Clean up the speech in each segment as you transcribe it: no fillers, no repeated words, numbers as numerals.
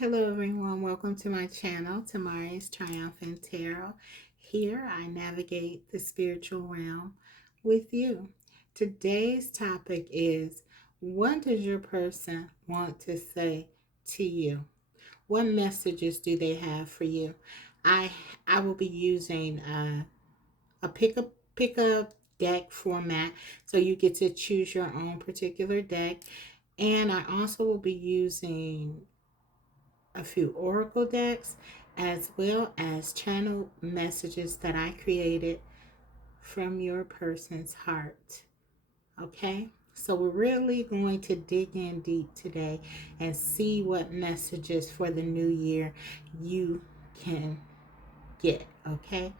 Hello everyone, welcome to my channel, Tamari's Triumphant Tarot. Here I navigate the spiritual realm with you. Today's topic is, what does your person want to say to you? What messages do they have for you? I will be using a pick up deck format, so you get to choose your own particular deck. And I also will be using a few oracle decks as well as channel messages that I created from your person's heart. Okay, so we're really going to dig in deep today and see what messages for the new year you can get. Okay,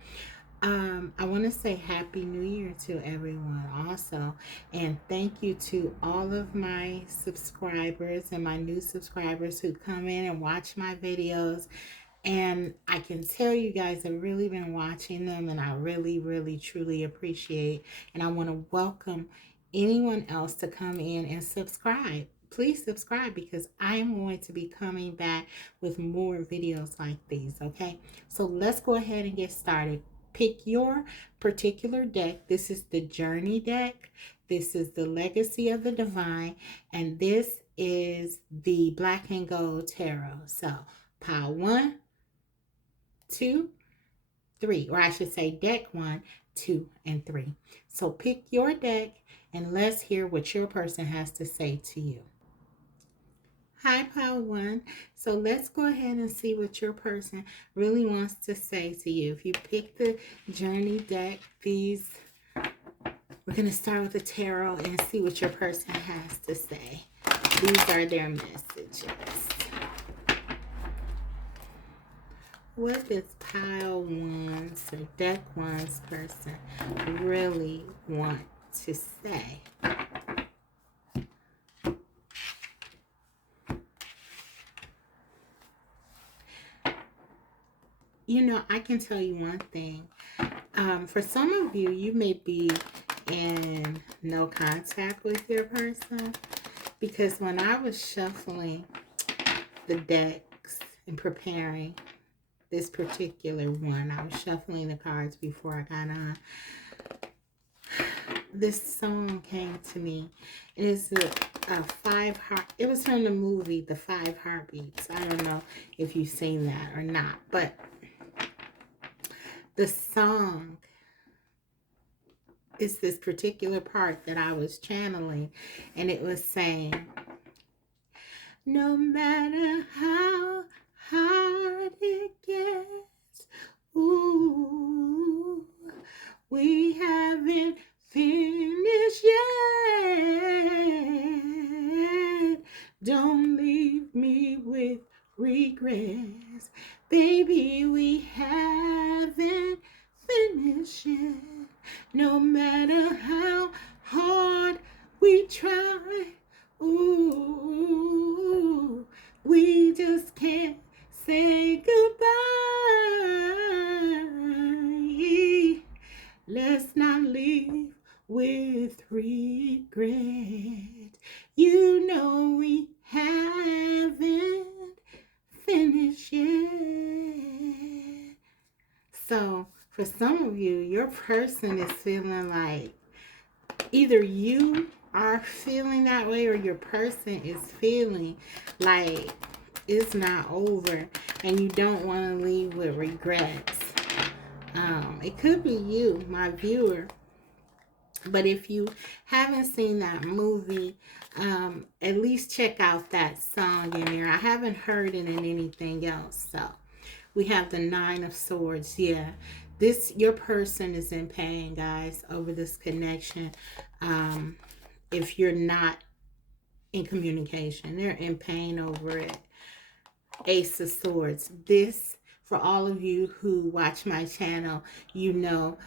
I want to say Happy New Year to everyone also. And thank you to all of my subscribers and my new subscribers who come in and watch my videos. And I can tell you guys have really been watching them, and I really, really, truly appreciate. And I want to welcome anyone else to come in and subscribe. Please subscribe, because I am going to be coming back with more videos like these, okay? So let's go ahead and get started. Pick your particular deck. This is the Journey deck. This is the Legacy of the Divine. And this is the Black and Gold Tarot. So pile 1, 2, 3, or I should say deck 1, 2, and 3. So pick your deck and let's hear what your person has to say to you. Hi, Pile 1. So let's go ahead and see what your person really wants to say to you. If you pick the Journey deck, we're going to start with the tarot and see what your person has to say. These are their messages. What does Pile 1's or Deck 1's person really want to say? You know, I can tell you one thing. For some of you, you may be in no contact with your person, because when I was shuffling the decks and preparing this particular one, I was shuffling the cards before I got on. This song came to me. It is a 5 heart. It was from the movie The 5 Heartbeats. I don't know if you've seen that or not, but the song is this particular part that I was channeling, and it was saying, no matter how hard it gets, ooh, we haven't finished yet. Don't leave me with regrets. Baby, we haven't finished yet. No matter how hard we try, ooh, we just can't say goodbye. Let's not leave with regret. You know we haven't finished yet. So for some of you, your person is feeling like either you are feeling that way, or your person is feeling like it's not over and you don't want to leave with regrets. It could be you, my viewer. But if you haven't seen that movie, at least check out that song in there. I haven't heard it in anything else. So we have the 9 of Swords. Yeah, your person is in pain, guys, over this connection. If you're not in communication, they're in pain over it. Ace of Swords. This, for all of you who watch my channel, you know,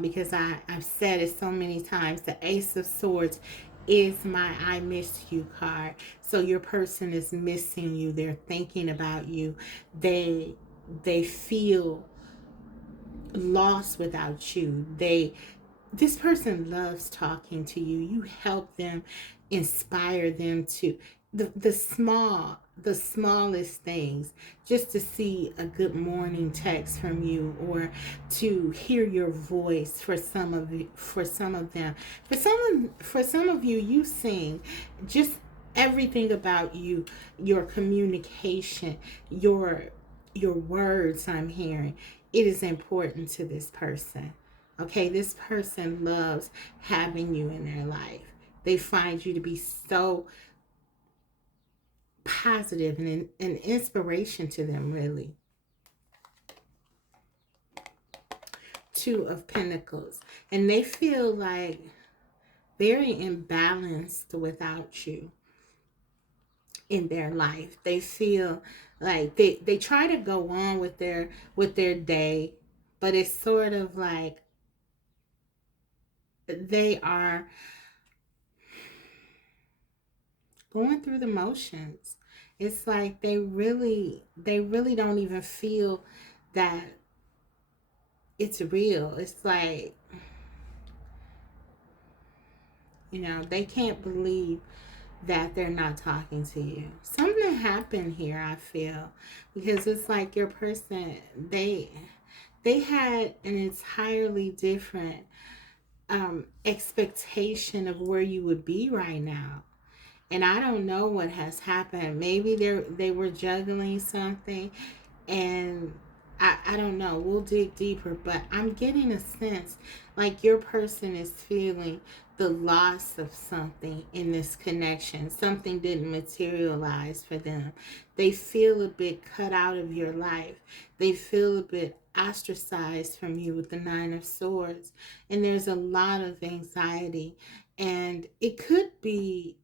because I've said it so many times, the Ace of Swords is my I missed you card. So your person is missing you. They're thinking about you. They feel lost without you. This person loves talking to you. You help them, inspire them to the small the smallest things, just to see a good morning text from you, or to hear your voice. For some of you, for some of them, for some of you, you sing. Just everything about you, your communication, your words, I'm hearing, it is important to this person. Okay, this person loves having you in their life. They find you to be so positive and an inspiration to them, really. Two of Pentacles. And they feel like very imbalanced without you in their life. They feel like they try to go on with their day, but it's sort of like they are going through the motions. It's like they really don't even feel that it's real. It's like, they can't believe that they're not talking to you. Something happened here, I feel, because it's like your person, they had an entirely different expectation of where you would be right now. And I don't know what has happened. Maybe they were juggling something, and I don't know. We'll dig deeper, but I'm getting a sense like your person is feeling the loss of something in this connection. Something didn't materialize for them. They feel a bit cut out of your life. They feel a bit ostracized from you with the Nine of Swords. And there's a lot of anxiety. And it could be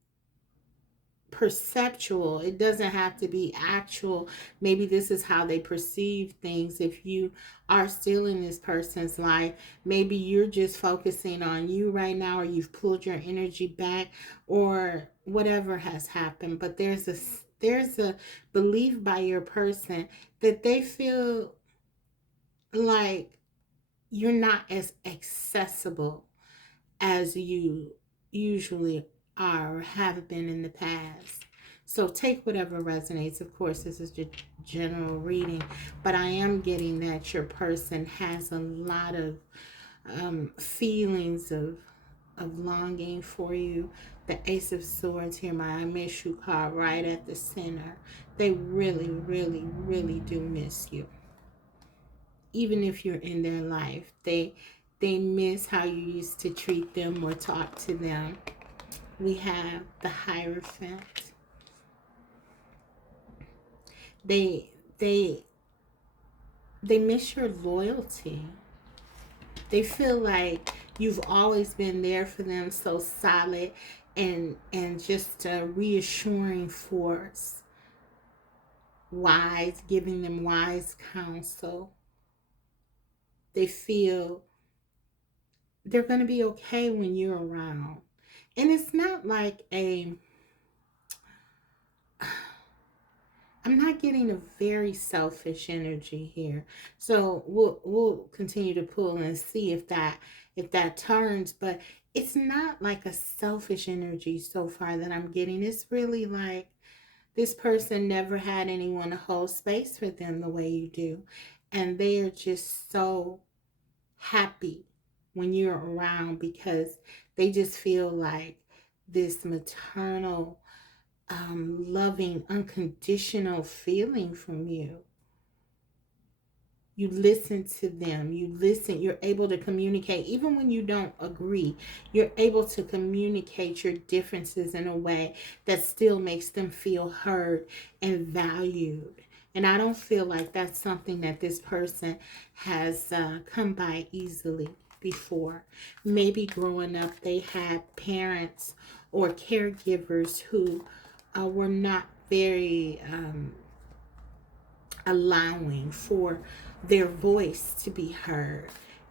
perceptual. It doesn't have to be actual. Maybe this is how they perceive things. If you are still in this person's life, maybe you're just focusing on you right now, or you've pulled your energy back, or whatever has happened. But there's a belief by your person that they feel like you're not as accessible as you usually are or have been in the past. So take whatever resonates. Of course, this is just general reading, but I am getting that your person has a lot of feelings of longing for you. The Ace of Swords here, my I miss you card, right at the center. They really, really, really do miss you. Even if you're in their life, they miss how you used to treat them or talk to them. We have the Hierophant. They they they miss your loyalty. They feel like you've always been there for them, so solid and just a reassuring force. Wise, giving them wise counsel. They feel they're going to be okay when you're around. And it's not like I'm not getting a very selfish energy here. So we'll continue to pull and see if that turns, but it's not like a selfish energy so far that I'm getting. It's really like this person never had anyone to hold space for them the way you do. And they are just so happy when you're around, because they just feel like this maternal, loving, unconditional feeling from you. You listen to them. You're able to communicate. Even when you don't agree, you're able to communicate your differences in a way that still makes them feel heard and valued. And I don't feel like that's something that this person has come by easily before. Maybe growing up, they had parents or caregivers who were not very allowing for their voice to be heard.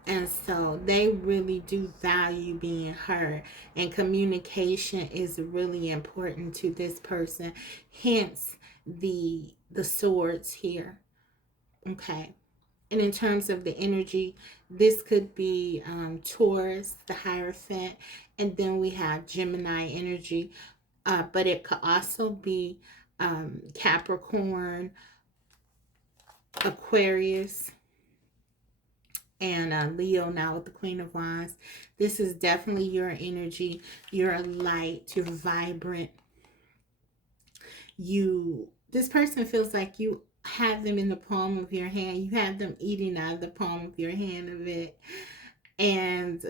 And so they really do value being heard. And communication is really important to this person. Hence the swords here. Okay. And in terms of the energy, this could be Taurus, the Hierophant, and then we have Gemini energy. But it could also be Capricorn, Aquarius, and Leo now with the Queen of Wands. This is definitely your energy. You're a light. You're vibrant. This person feels like you have them in the palm of your hand. You have them eating out of the palm of your hand a bit. And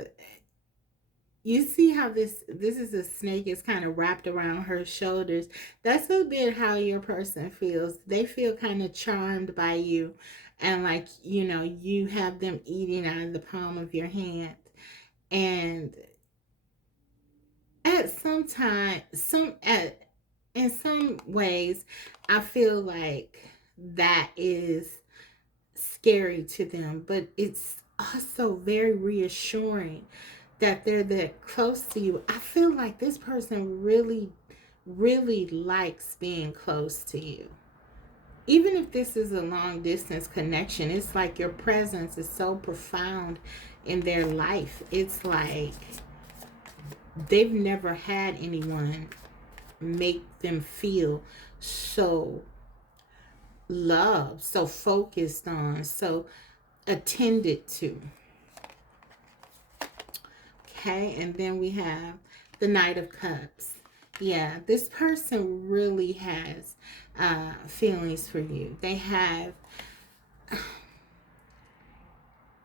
you see how this is a snake is kind of wrapped around her shoulders. That's a bit how your person feels. They feel kind of charmed by you, and like, you have them eating out of the palm of your hand. And at some time, in some ways, I feel like that is scary to them, but it's also very reassuring that they're that close to you. I feel like this person really, really likes being close to you. Even if this is a long distance connection, it's like your presence is so profound in their life. It's like they've never had anyone make them feel so loved, so focused on, so attended to. Okay, and then we have the Knight of Cups. Yeah, this person really has feelings for you.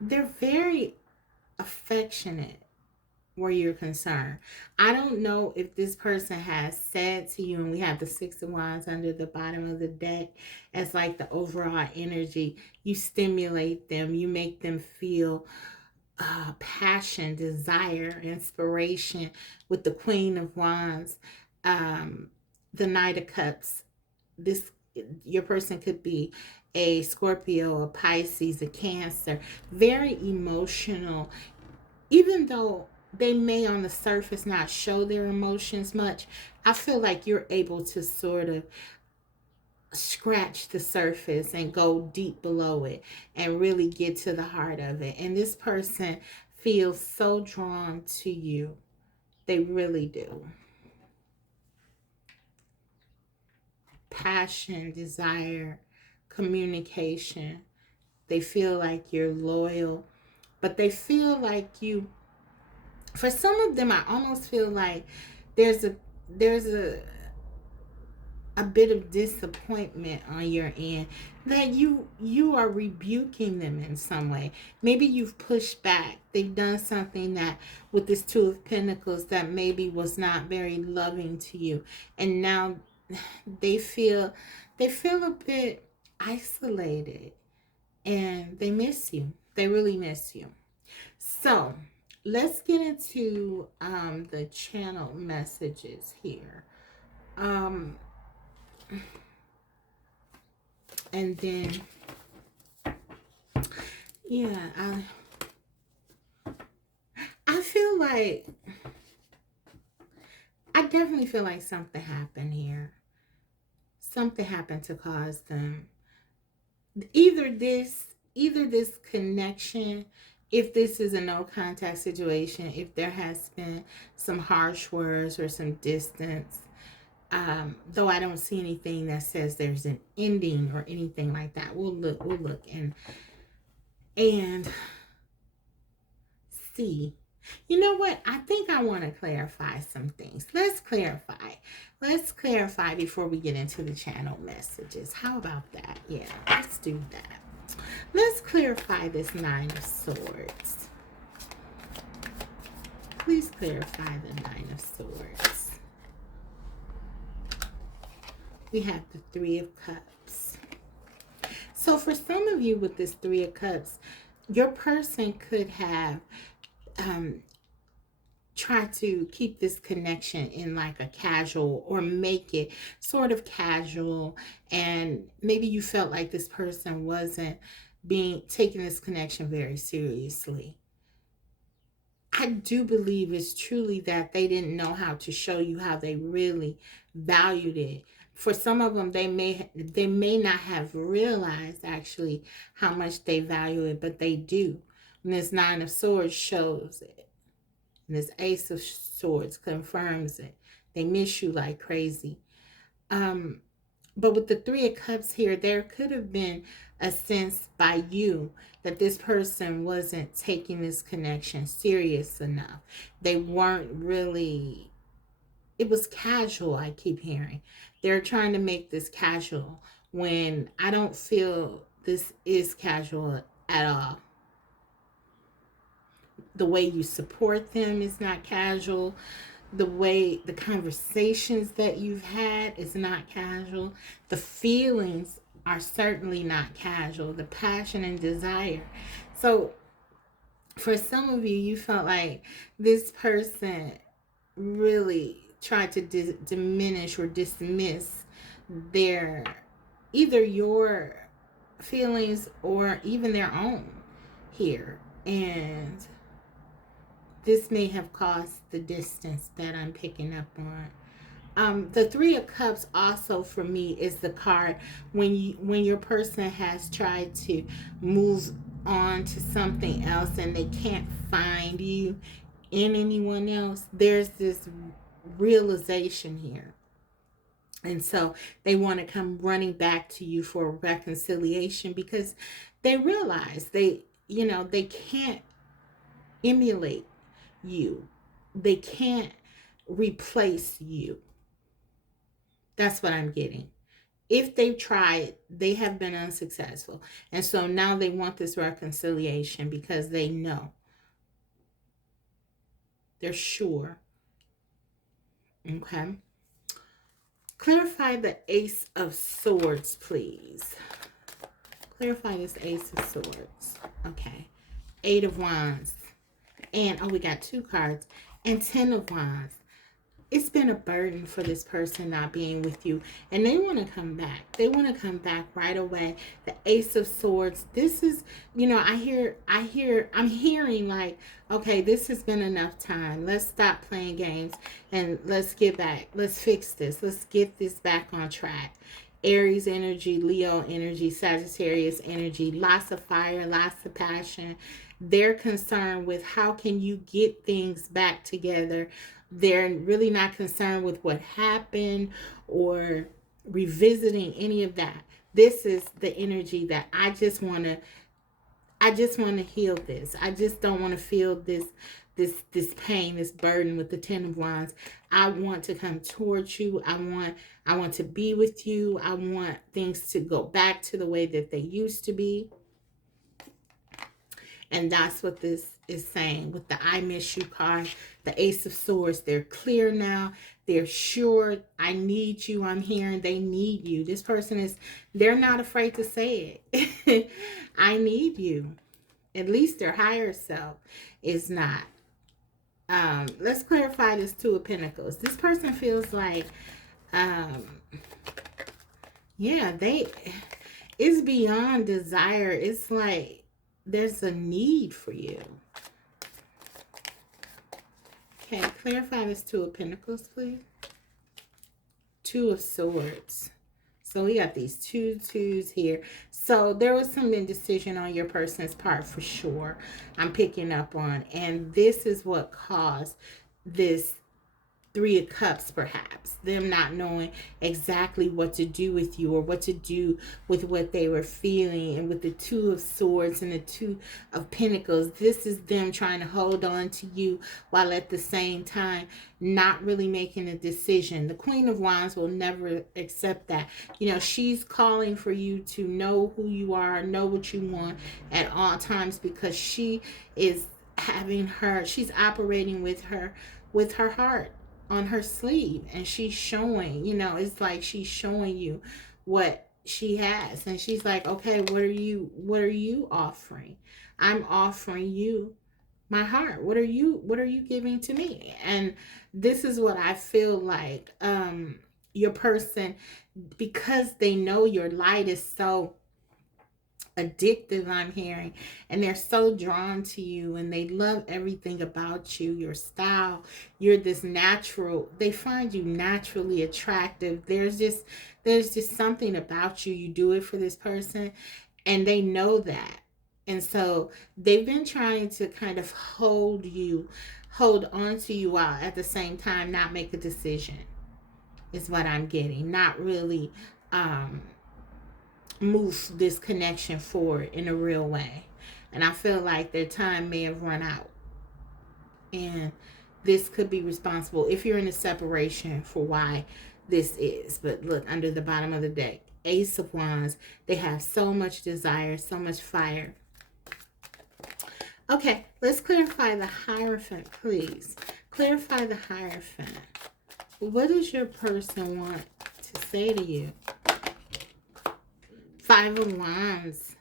They're very affectionate where you're concerned. I don't know if this person has said to you, and we have the Six of Wands under the bottom of the deck as like the overall energy. You stimulate them, you make them feel passion, desire, inspiration with the Queen of Wands, the Knight of Cups. This Your person could be a Scorpio, a Pisces, a Cancer, very emotional, even though they may on the surface not show their emotions much. I feel like you're able to sort of scratch the surface and go deep below it and really get to the heart of it. And this person feels so drawn to you. They really do. Passion, desire, communication. They feel like you're loyal, but they feel like for some of them, I almost feel like there's a bit of disappointment on your end, that you are rebuking them in some way. Maybe you've pushed back. They've done something that with this Two of Pentacles that maybe was not very loving to you, and now they feel a bit isolated, and they miss you. They really miss you. So let's get into the channel messages here. And then, yeah, I feel like, I definitely feel like something happened here. Something happened to cause them. Either this connection, if this is a no contact situation, if there has been some harsh words or some distance, though I don't see anything that says there's an ending or anything like that. We'll look and see. You know what? I think I want to clarify some things. Let's clarify before we get into the channel messages. How about that? Yeah, let's do that. Let's clarify this Nine of Swords. Please clarify the Nine of Swords. We have the Three of Cups. So for some of you with this Three of Cups, your person could have try to keep this connection in like a casual, or make it sort of casual, and maybe you felt like this person wasn't taking this connection very seriously. I do believe it's truly that they didn't know how to show you how they really valued it. For some of them, they may not have realized actually how much they value it, but they do. And this Nine of Swords shows it. And this Ace of Swords confirms it. They miss you like crazy. But with the Three of Cups here, there could have been a sense by you that this person wasn't taking this connection serious enough. They weren't really, it was casual, I keep hearing. They're trying to make this casual when I don't feel this is casual at all. The way you support them is not casual. The way the conversations that you've had is not casual. The feelings are certainly not casual. The passion and desire. So for some of you, you felt like this person really tried to diminish or dismiss their, either your feelings or even their own here. And this may have caused the distance that I'm picking up on. The Three of Cups also for me is the card when your person has tried to move on to something else and they can't find you in anyone else. There's this realization here. And so they want to come running back to you for reconciliation because they realize they can't emulate you. They can't replace you. That's what I'm getting. If they've tried, they have been unsuccessful. And so now they want this reconciliation because they know. They're sure. Okay. Clarify the Ace of Swords, please. Clarify this Ace of Swords. Okay. Eight of Wands. And, we got two cards. And 10 of Wands. It's been a burden for this person not being with you. And they want to come back. They want to come back right away. The Ace of Swords. This is, I'm hearing like, okay, this has been enough time. Let's stop playing games and let's get back. Let's fix this. Let's get this back on track. Aries energy, Leo energy, Sagittarius energy, lots of fire, lots of passion. They're concerned with how can you get things back together. They're really not concerned with what happened or revisiting any of that. This is the energy that I just want to heal this. I just don't want to feel this pain, this burden with the 10 of Wands. I want to come towards you. I want to be with you. I want things to go back to the way that they used to be. And that's what this is saying with the I miss you card, the Ace of Swords. They're clear now. They're sure. I need you. I'm hearing they need you. This person they're not afraid to say it. I need you. At least their higher self is not. Let's clarify this Two of Pentacles. This person feels like, it's beyond desire. It's like, there's a need for you. Okay, clarify this Two of Pentacles, please. Two of Swords. So we got these two twos here. So there was some indecision on your person's part for sure. I'm picking up on. And this is what caused this Three of Cups, perhaps. Them not knowing exactly what to do with you or what to do with what they were feeling. And with the Two of Swords and the Two of Pentacles, this is them trying to hold on to you while at the same time not really making a decision. The Queen of Wands will never accept that. She's calling for you to know who you are, know what you want at all times, because she is she's operating with her heart on her sleeve, and she's showing, it's like she's showing you what she has, and she's like, okay, what are you offering? I'm offering you my heart. What are you giving to me? And this is what I feel like your person, because they know your light is so addictive, I'm hearing, and they're so drawn to you, and they love everything about you, your style. You're this natural, they find you naturally attractive. There's just something about you. You do it for this person, and they know that. And so they've been trying to kind of hold on to you while at the same time not make a decision, is what I'm getting. Not really move this connection forward in a real way. And I feel like their time may have run out. And this could be responsible if you're in a separation for why this is. But look, under the bottom of the deck, Ace of Wands, they have so much desire, so much fire. Okay, let's clarify the Hierophant, please. Clarify the Hierophant. What does your person want to say to you? Five of Wands.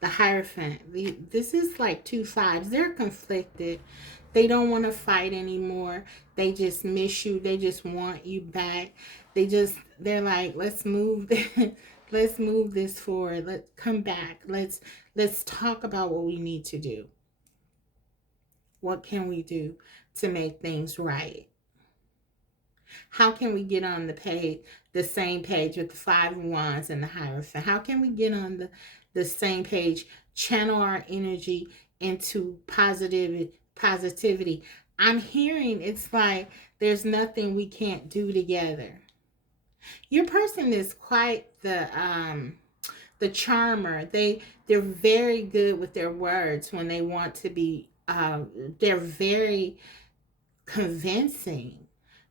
The Hierophant. This is like 2 5s. They're conflicted. They don't want to fight anymore. They just miss you. They just want you back. They're like, let's move let's move this forward. Let's come back. Let's talk about what we need to do. What can we do to make things right? How can we get on the same page with the Five of Wands and the Hierophant? How can we get on the same page, channel our energy into positivity? I'm hearing it's like there's nothing we can't do together. Your person is quite the charmer. They're very good with their words when they want to be. They're very convincing,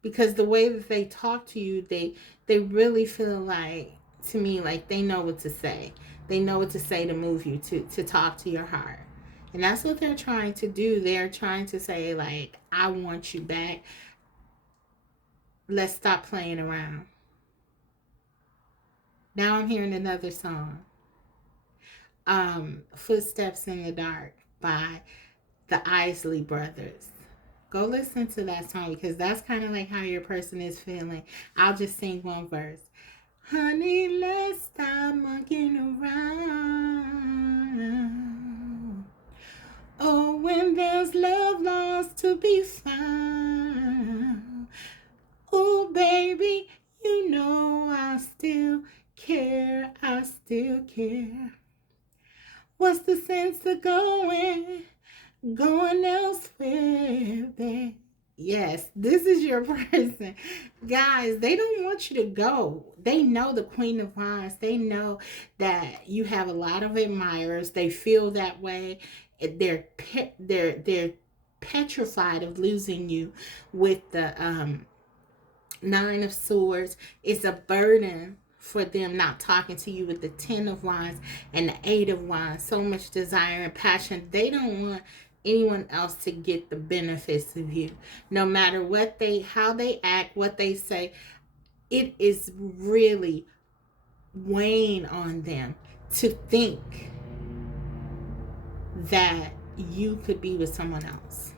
because the way that they talk to you, they really feel like, to me, like they know what to say. They know what to say to move you, to talk to your heart. And that's what they're trying to do. They're trying to say, like, I want you back. Let's stop playing around. Now I'm hearing another song. Footsteps in the Dark by the Isley Brothers. Go listen to that song, because that's kind of like how your person is feeling. I'll just sing one verse. Honey, let's stop monkeying around. Oh, when there's love lost to be found. Oh, baby, you know I still care. I still care. What's the sense of going elsewhere there? Yes, this is your person. Guys, they don't want you to go. They know the Queen of Wands. They know that you have a lot of admirers. They feel that way. They're petrified of losing you with the Nine of Swords. It's a burden for them not talking to you with the 10 of Wands and the 8 of Wands. So much desire and passion. They don't want anyone else to get the benefits of you. No matter how they act, what they say, it is really weighing on them to think that you could be with someone else.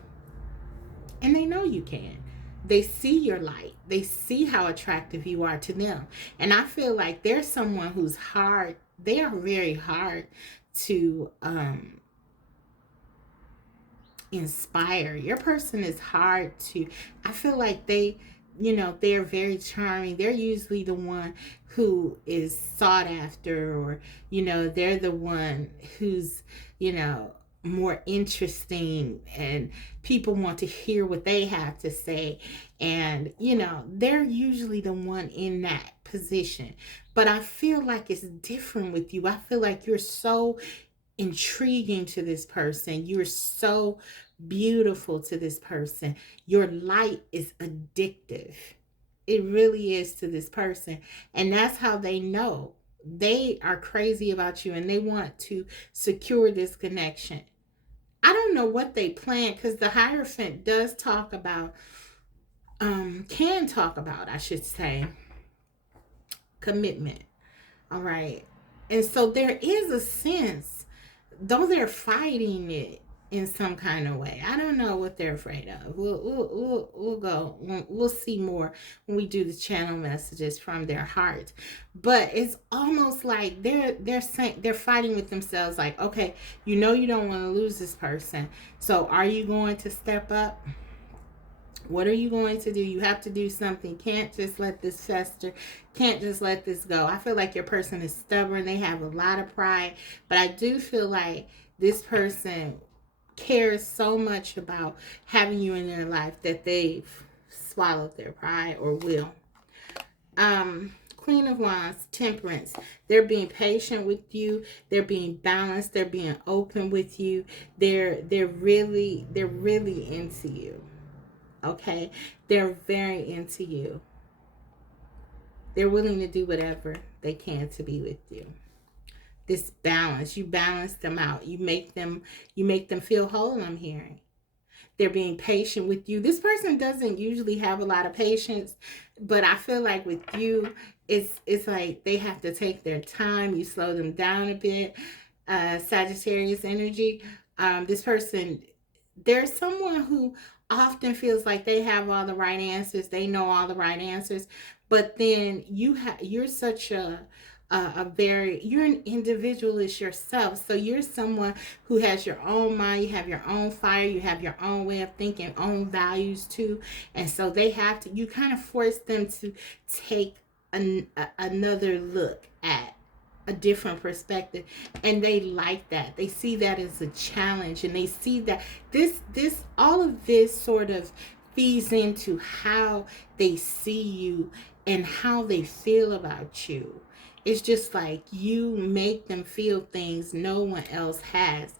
And they know you can. They see your light. They see how attractive you are to them. And I feel like there's someone who's hard. They are very hard to inspire. Your person is hard to, I feel like they're very charming. They're usually the one who is sought after, or, they're the one who's, more interesting, and people want to hear what they have to say. And, they're usually the one in that position. But I feel like it's different with you. I feel like you're so intriguing to this person. You're so beautiful to this person. Your light is addictive. It really is to this person. And that's how they know. They are crazy about you, and they want to secure this connection. I don't know what they plan, because the Hierophant does talk about, can talk about, I should say, commitment. All right. And so there is a sense, though they're fighting it in some kind of way. I don't know what they're afraid of. We'll see more when we do the channel messages from their heart. But it's almost like they're saying, they're fighting with themselves, like, okay, you don't want to lose this person. So are you going to step up? What are you going to do? You have to do something. Can't just let this fester. Can't just let this go. I feel like your person is stubborn. They have a lot of pride. But I do feel like this person cares so much about having you in their life that they've swallowed their pride, or will. Queen of Wands, Temperance. They're being patient with you. They're being balanced. They're being open with you. They're really into you. Okay? They're very into you. They're willing to do whatever they can to be with you. This balance, you balance them out. You make them feel whole, I'm hearing. They're being patient with you. This person doesn't usually have a lot of patience, but I feel like with you, it's like they have to take their time. You slow them down a bit. Sagittarius energy. This person, there's someone who often feels like they have all the right answers. They know all the right answers, but then you're such you're an individualist yourself. So you're someone who has your own mind, you have your own fire, you have your own way of thinking, own values too. And so you kind of force them to take another look at a different perspective, and they like that. They see that as a challenge, and they see that all of this sort of feeds into how they see you and how they feel about you. It's just like you make them feel things no one else has.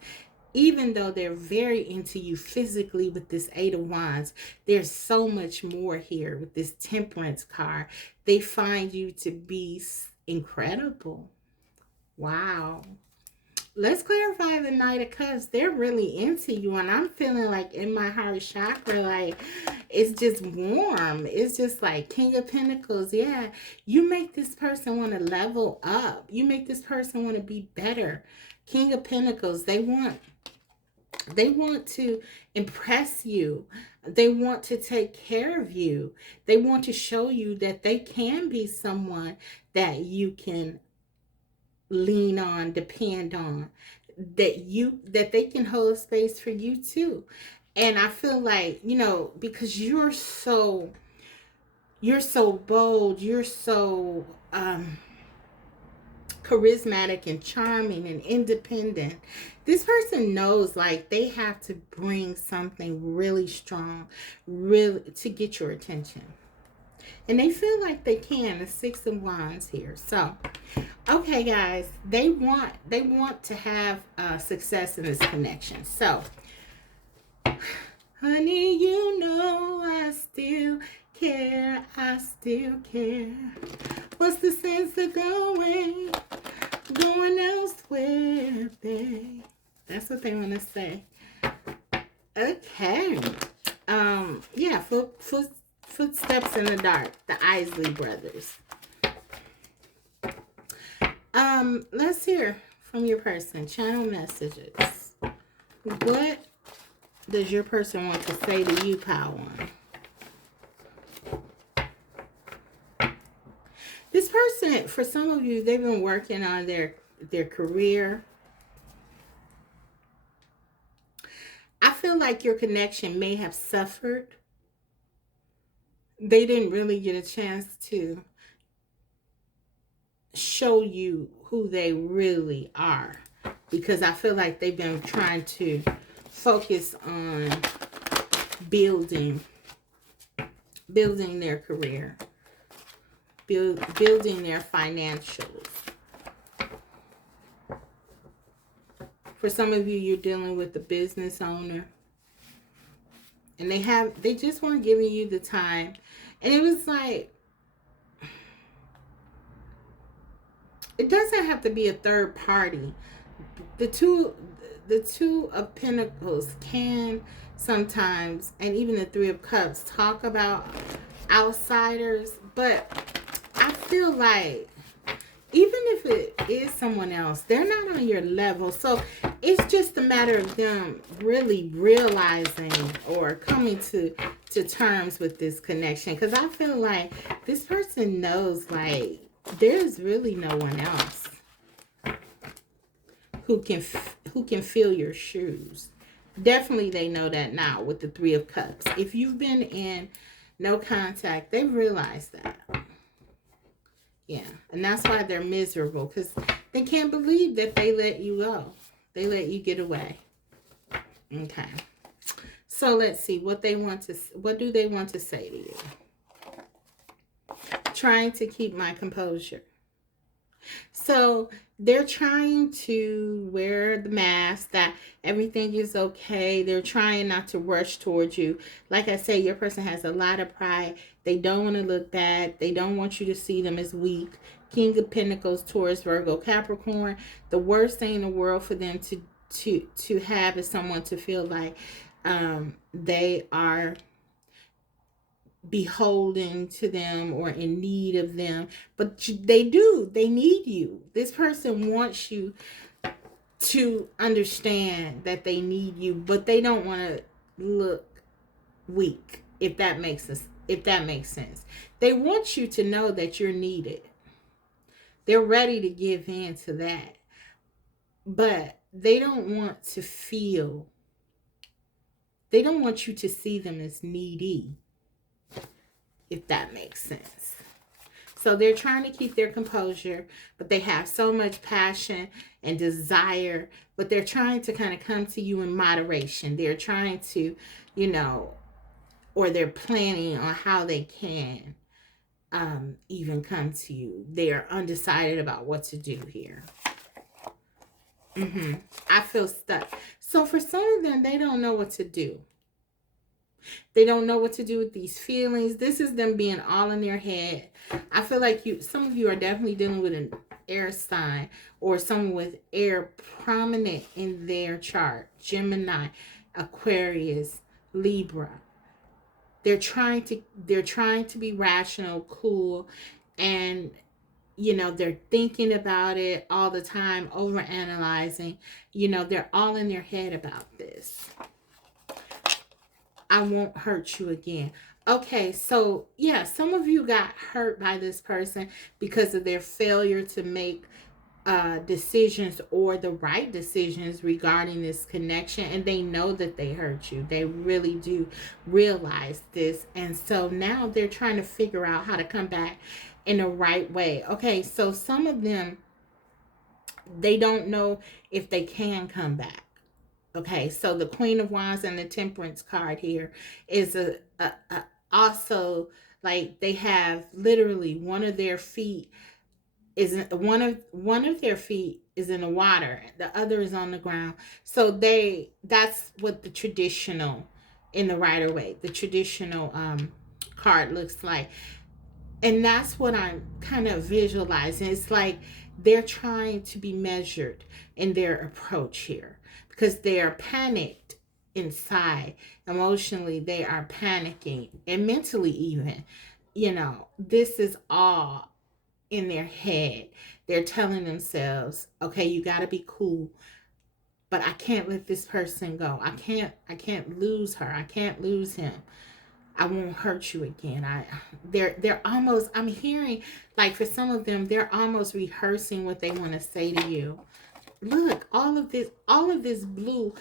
Even though they're very into you physically with this Eight of Wands, there's so much more here with this Temperance card. They find you to be incredible. Wow. Let's clarify the Knight of Cups. They're really into you, and I'm feeling like in my heart chakra, like it's just warm. It's just like King of Pentacles. Yeah, you make this person want to level up. You make this person want to be better. King of Pentacles, they want to impress you. They want to take care of you. They want to show you that they can be someone that you can lean on, depend on, that they can hold space for you too. And I feel like, because you're so bold, you're so charismatic and charming and independent. This person knows like they have to bring something really strong, really to get your attention. And they feel like they can. The Six of Wands here. So, okay, guys, they want to have success in this connection. So, honey, I still care. I still care. What's the sense of going elsewhere, babe? That's what they want to say. Okay. Yeah. Footsteps in the dark. The Isley brothers. Let's hear from your person. Channel messages. What does your person want to say to you, Power One? This person, for some of you, they've been working on their career. I feel like your connection may have suffered. They didn't really get a chance to show you who they really are, because I feel like they've been trying to focus on building their career, building their financials. For some of you, you're dealing with a business owner, and they just weren't giving you the time. And it was like, it doesn't have to be a third party. The two of Pentacles can sometimes, and even the Three of Cups, talk about outsiders, but I feel like even if it is someone else, they're not on your level. So it's just a matter of them really realizing or coming to terms with this connection. Because I feel like this person knows, like, there's really no one else who can fill your shoes. Definitely they know that now with the Three of Cups. If you've been in no contact, they realize that. Yeah, and that's why they're miserable, because they can't believe that they let you go. They let you get away. Okay. So let's see what do they want to say to you. trying to keep my composure. So they're trying to wear the mask that everything is okay. They're trying not to rush towards you. Like I say, your person has a lot of pride. They don't want to look bad. They don't want you to see them as weak. King of Pentacles, Taurus, Virgo, Capricorn. The worst thing in the world for them to have is someone to feel like they are beholden to them or in need of them, but they need you. This person wants you to understand that they need you, but they don't want to look weak, if that makes sense. They want you to know that you're needed. They're ready to give in to that, but they don't want you to see them as needy, if that makes sense. So they're trying to keep their composure, but they have so much passion and desire, but they're trying to kind of come to you in moderation. They're trying to, or they're planning on how they can even come to you. They're undecided about what to do here. I feel stuck. So for some of them, they don't know what to do. They don't know what to do with these feelings. This is them being all in their head. I feel like some of you are definitely dealing with an air sign or someone with air prominent in their chart. Gemini, Aquarius, Libra. They're trying to be rational, cool, and they're thinking about it all the time, overanalyzing. They're all in their head about this. I won't hurt you again. Okay, so yeah, some of you got hurt by this person because of their failure to make decisions or the right decisions regarding this connection, and they know that they hurt you. They really do realize this, and so now they're trying to figure out how to come back in the right way. Okay, so some of them, they don't know if they can come back. Okay, so the Queen of Wands and the Temperance card here is also like they have literally one of their feet is one of their feet is in the water, the other is on the ground. So that's what the traditional in the Rider-Waite, the traditional card looks like. And that's what I'm kind of visualizing. It's like they're trying to be measured in their approach here, because they are panicked inside. Emotionally, they are panicking, and mentally even. This is all in their head. They're telling themselves, okay, you got to be cool, but I can't let this person go. I can't lose her. I can't lose him. I won't hurt you again. They're almost, I'm hearing, like for some of them, they're almost rehearsing what they want to say to you. Look, all of this blue.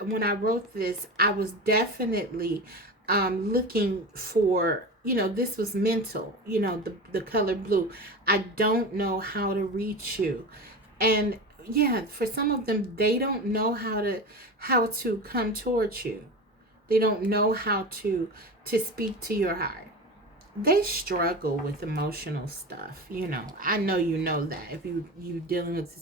When I wrote this, I was definitely looking for, this was mental, the color blue. I don't know how to reach you. And yeah, for some of them, they don't know how to come towards you. They don't know how to speak to your heart. They struggle with emotional stuff. I know that if you dealt with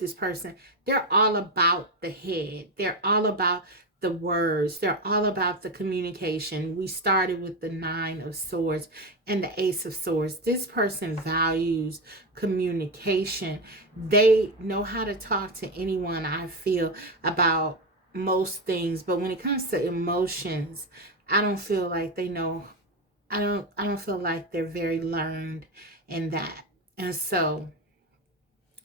this person, they're all about the head. They're all about the words. They're all about the communication. We started with the 9 of Swords and the Ace of Swords. This person values communication. They know how to talk to anyone, I feel, about most things, but when it comes to emotions, I don't feel like they know. I don't feel like they're very learned in that. And so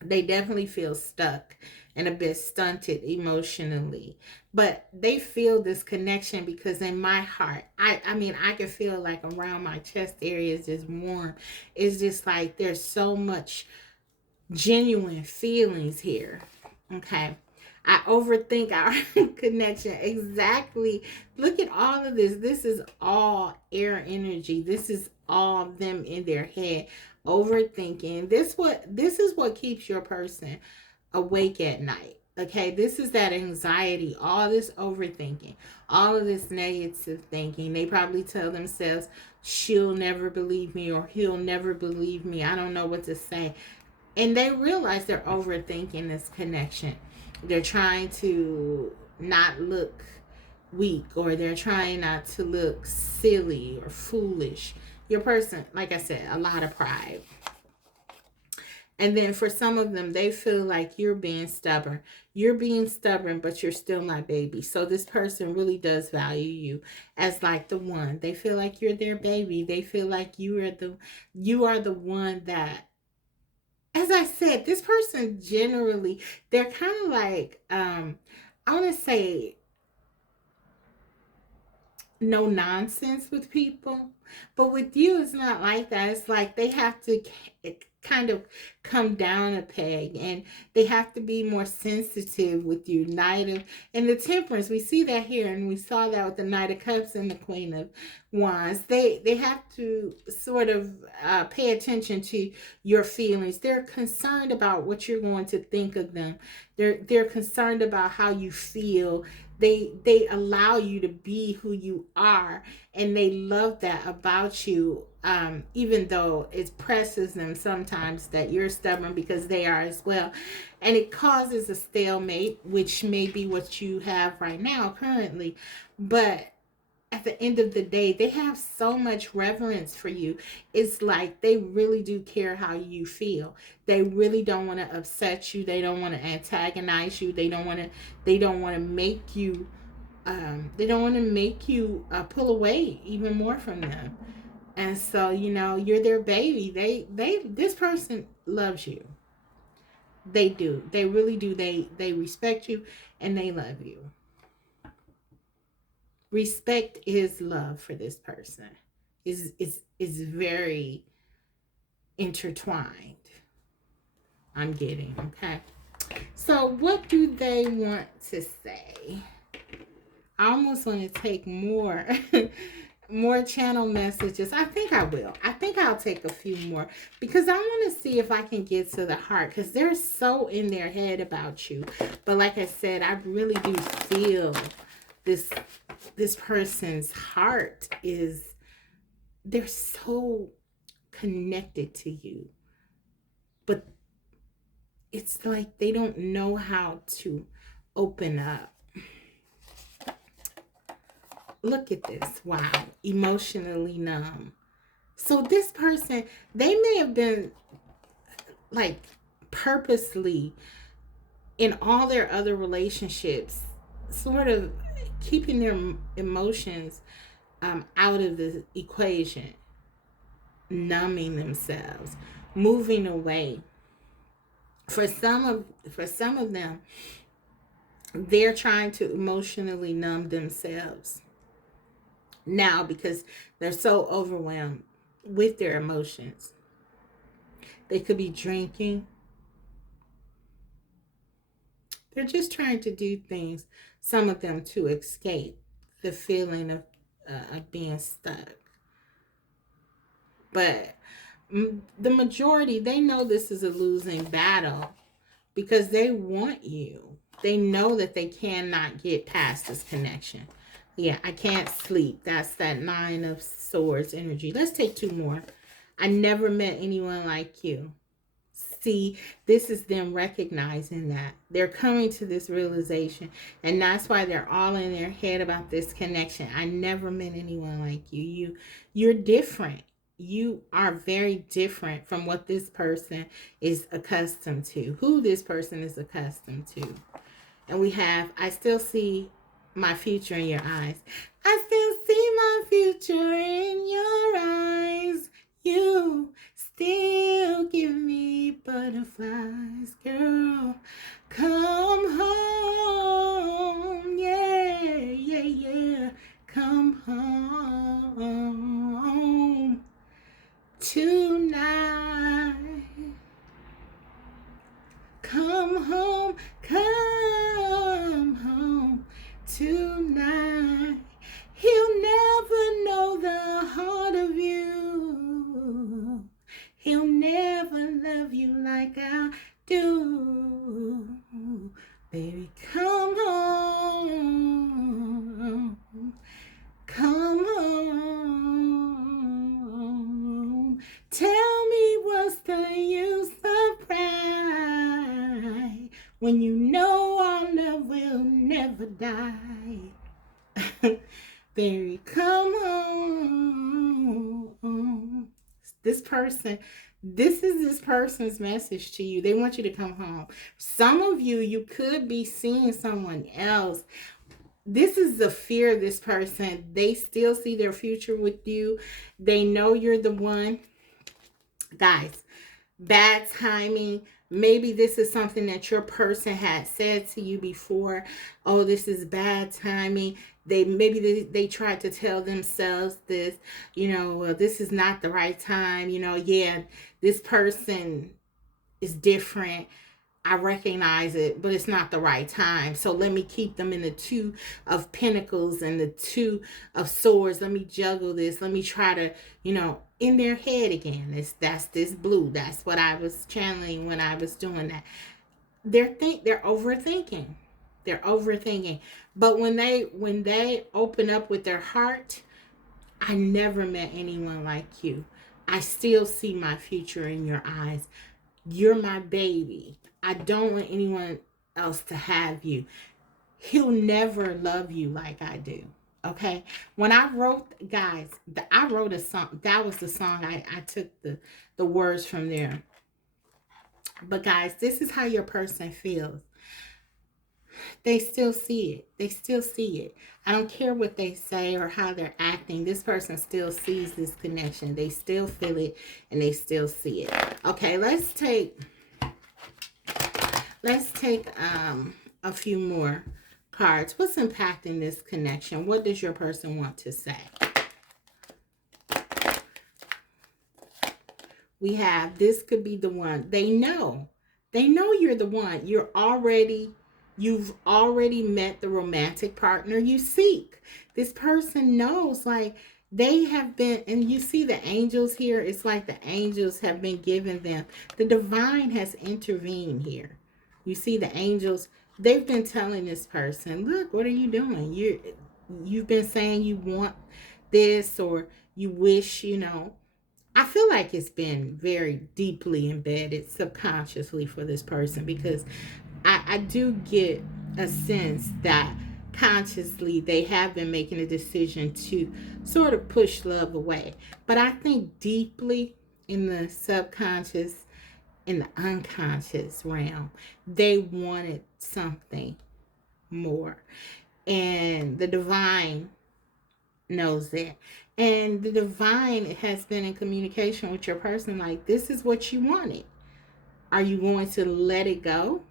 they definitely feel stuck and a bit stunted emotionally, but they feel this connection, because in my heart, I mean, I can feel like around my chest area is just warm. It's just like there's so much genuine feelings here. Okay. I overthink our connection. Exactly. Look at all of this. This is all air energy. This is all them in their head overthinking. This is what keeps your person awake at night. Okay, this is that anxiety, all this overthinking, all of this negative thinking. They probably tell themselves, she'll never believe me or he'll never believe me. I don't know what to say. And they realize they're overthinking this connection. They're trying to not look weak, or they're trying not to look silly or foolish. Your person, like I said, a lot of pride. And then for some of them, they feel like you're being stubborn. You're being stubborn, but you're still my baby. So this person really does value you as like the one. They feel like you're their baby. They feel like you are the one that, as I said, this person generally, they're kind of like, I want to say no nonsense with people. But with you, it's not like that. It's like they have to kind of come down a peg, and they have to be more sensitive with you. Knight of, and the temperance, we see that here, and we saw that with the Knight of Cups and the Queen of Wands. They have to sort of pay attention to your feelings. They're concerned about what you're going to think of them. They're concerned about how you feel. They allow you to be who you are, and they love that about you, even though it presses them sometimes that you're stubborn, because they are as well, and it causes a stalemate, which may be what you have right now currently. But at the end of the day, they have so much reverence for you. It's like they really do care how you feel. They really don't want to upset you. They don't want to antagonize you. They don't want to make you pull away even more from them. And so, you're their baby. This person loves you. They do. They really do. They respect you, and they love you. Respect is love for this person. Is very intertwined. I'm getting, okay. So what do they want to say? I almost want to take more more channel messages. I think I will. I think I'll take a few more, because I want to see if I can get to the heart, because they're so in their head about you. But like I said, I really do feel this person's heart is, they're so connected to you, but it's like they don't know how to open up. Look at this. Wow. Emotionally numb. So this person, they may have been like purposely in all their other relationships, sort of keeping their emotions out of the equation, numbing themselves, moving away. For some of them, they're trying to emotionally numb themselves now, because they're so overwhelmed with their emotions. They could be drinking. They're just trying to do things, some of them, to escape the feeling of being stuck. But the majority, they know this is a losing battle, because they want you. They know that they cannot get past this connection. Yeah, I can't sleep. That's that Nine of Swords energy. Let's take two more. I never met anyone like you. See, this is them recognizing that. They're coming to this realization, and that's why they're all in their head about this connection. I never met anyone like you. You're different. You are very different from what this person is accustomed to, who this person is accustomed to. And we have, I still see my future in your eyes. I still see my future in your eyes. You still give me butterflies, girl. Come home. Yeah, yeah, yeah. Come home tonight. Come home, come home tonight. He'll never know the heart of you. He'll never love you like I do. Baby, come home. Come home. Tell me what's the use of pride when you know our love will never die. Baby, come home. This is this person's message to you. They want you to come home. Some of you, you could be seeing someone else. This is the fear of this person. They still see their future with you. They know you're the one. Guys, bad timing. Maybe this is something that your person had said to you before. Oh, this is bad timing. They tried to tell themselves this, well, this is not the right time. Yeah, this person is different. I recognize it, but it's not the right time. So let me keep them in the two of pentacles and the two of swords. Let me juggle this. Let me try to, in their head again. That's this blue. That's what I was channeling when I was doing that. They're overthinking. They're overthinking. But when they open up with their heart, I never met anyone like you. I still see my future in your eyes. You're my baby. I don't want anyone else to have you. He'll never love you like I do. Okay? When I wrote, guys, I wrote a song. That was the song. I took the words from there. But guys, this is how your person feels. They still see it. They still see it. I don't care what they say or how they're acting. This person still sees this connection. They still feel it and they still see it. Okay, let's take a few more cards. What's impacting this connection? What does your person want to say? We have, this could be the one. They know you're the one. You've already met the romantic partner you seek. This person knows, like, they have been, and you see the angels here. It's like the angels have been given them. The divine has intervened here. You see the angels, they've been telling this person, look, what are you doing? You've been saying you want this, or you wish, I feel like it's been very deeply embedded subconsciously for this person, because I do get a sense that consciously they have been making a decision to sort of push love away. But I think deeply in the subconscious, in the unconscious realm, they wanted something more. And the divine knows that. And the divine has been in communication with your person, like, this is what you wanted. Are you going to let it go?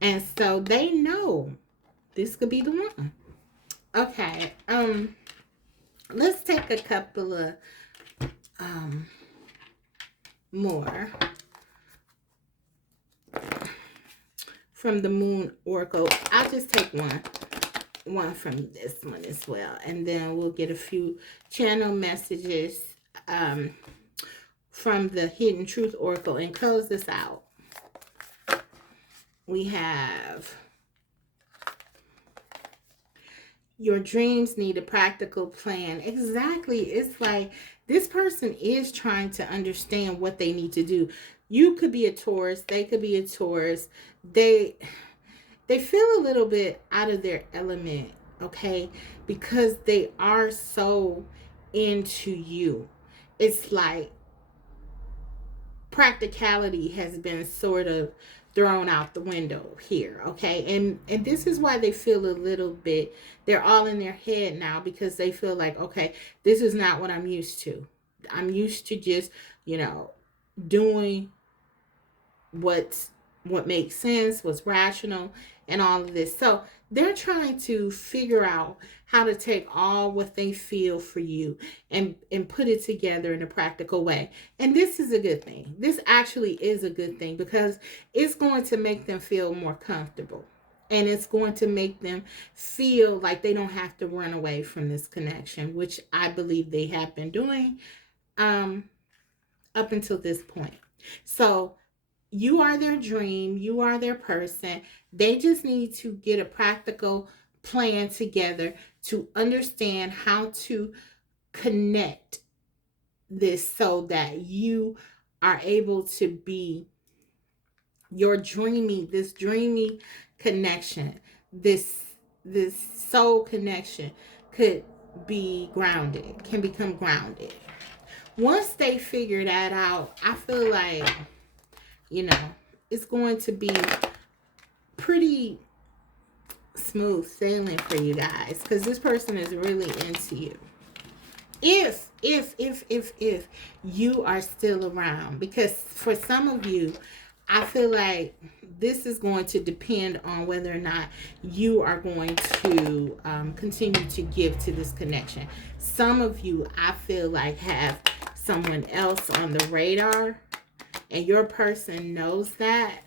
And so they know this could be the one. Okay. Let's take a couple of more from the Moon Oracle. I'll just take one from this one as well, and then we'll get a few channel messages from the Hidden Truth Oracle and close this out. We have, your dreams need a practical plan. Exactly. It's like this person is trying to understand what they need to do. You could be a Taurus. They could be a Taurus. They feel a little bit out of their element, okay? Because they are so into you. It's like practicality has been sort of thrown out the window here, okay? And this is why they feel a little bit, they're all in their head now, because they feel like, okay, this is not what I'm used to. I'm used to just, doing what makes sense, what's rational, and all of this. So they're trying to figure out how to take all what they feel for you and put it together in a practical way. And this is a good thing. This actually is a good thing, because it's going to make them feel more comfortable. And it's going to make them feel like they don't have to run away from this connection, which I believe they have been doing up until this point. So You are their dream. You are their person. They just need to get a practical plan together to understand how to connect this so that you are able to be this dreamy connection, this soul connection could be grounded, can become grounded. Once they figure that out, I feel like, you know, it's going to be pretty smooth sailing for you guys, because this person is really into you. If you are still around, because for some of you, I feel like this is going to depend on whether or not you are going to continue to give to this connection. Some of you, I feel like, have someone else on the radar, and your person knows that,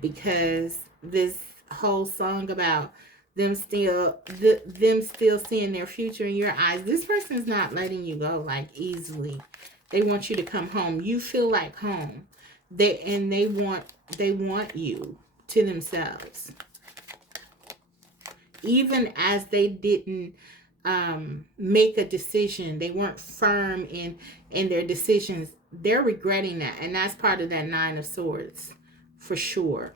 because this whole song about them still seeing their future in your eyes, this person's not letting you go like easily. They want you to come home. You feel like home. They want you to themselves. Even as they didn't make a decision, they weren't firm in their decisions, they're regretting that. And that's part of that Nine of Swords for sure.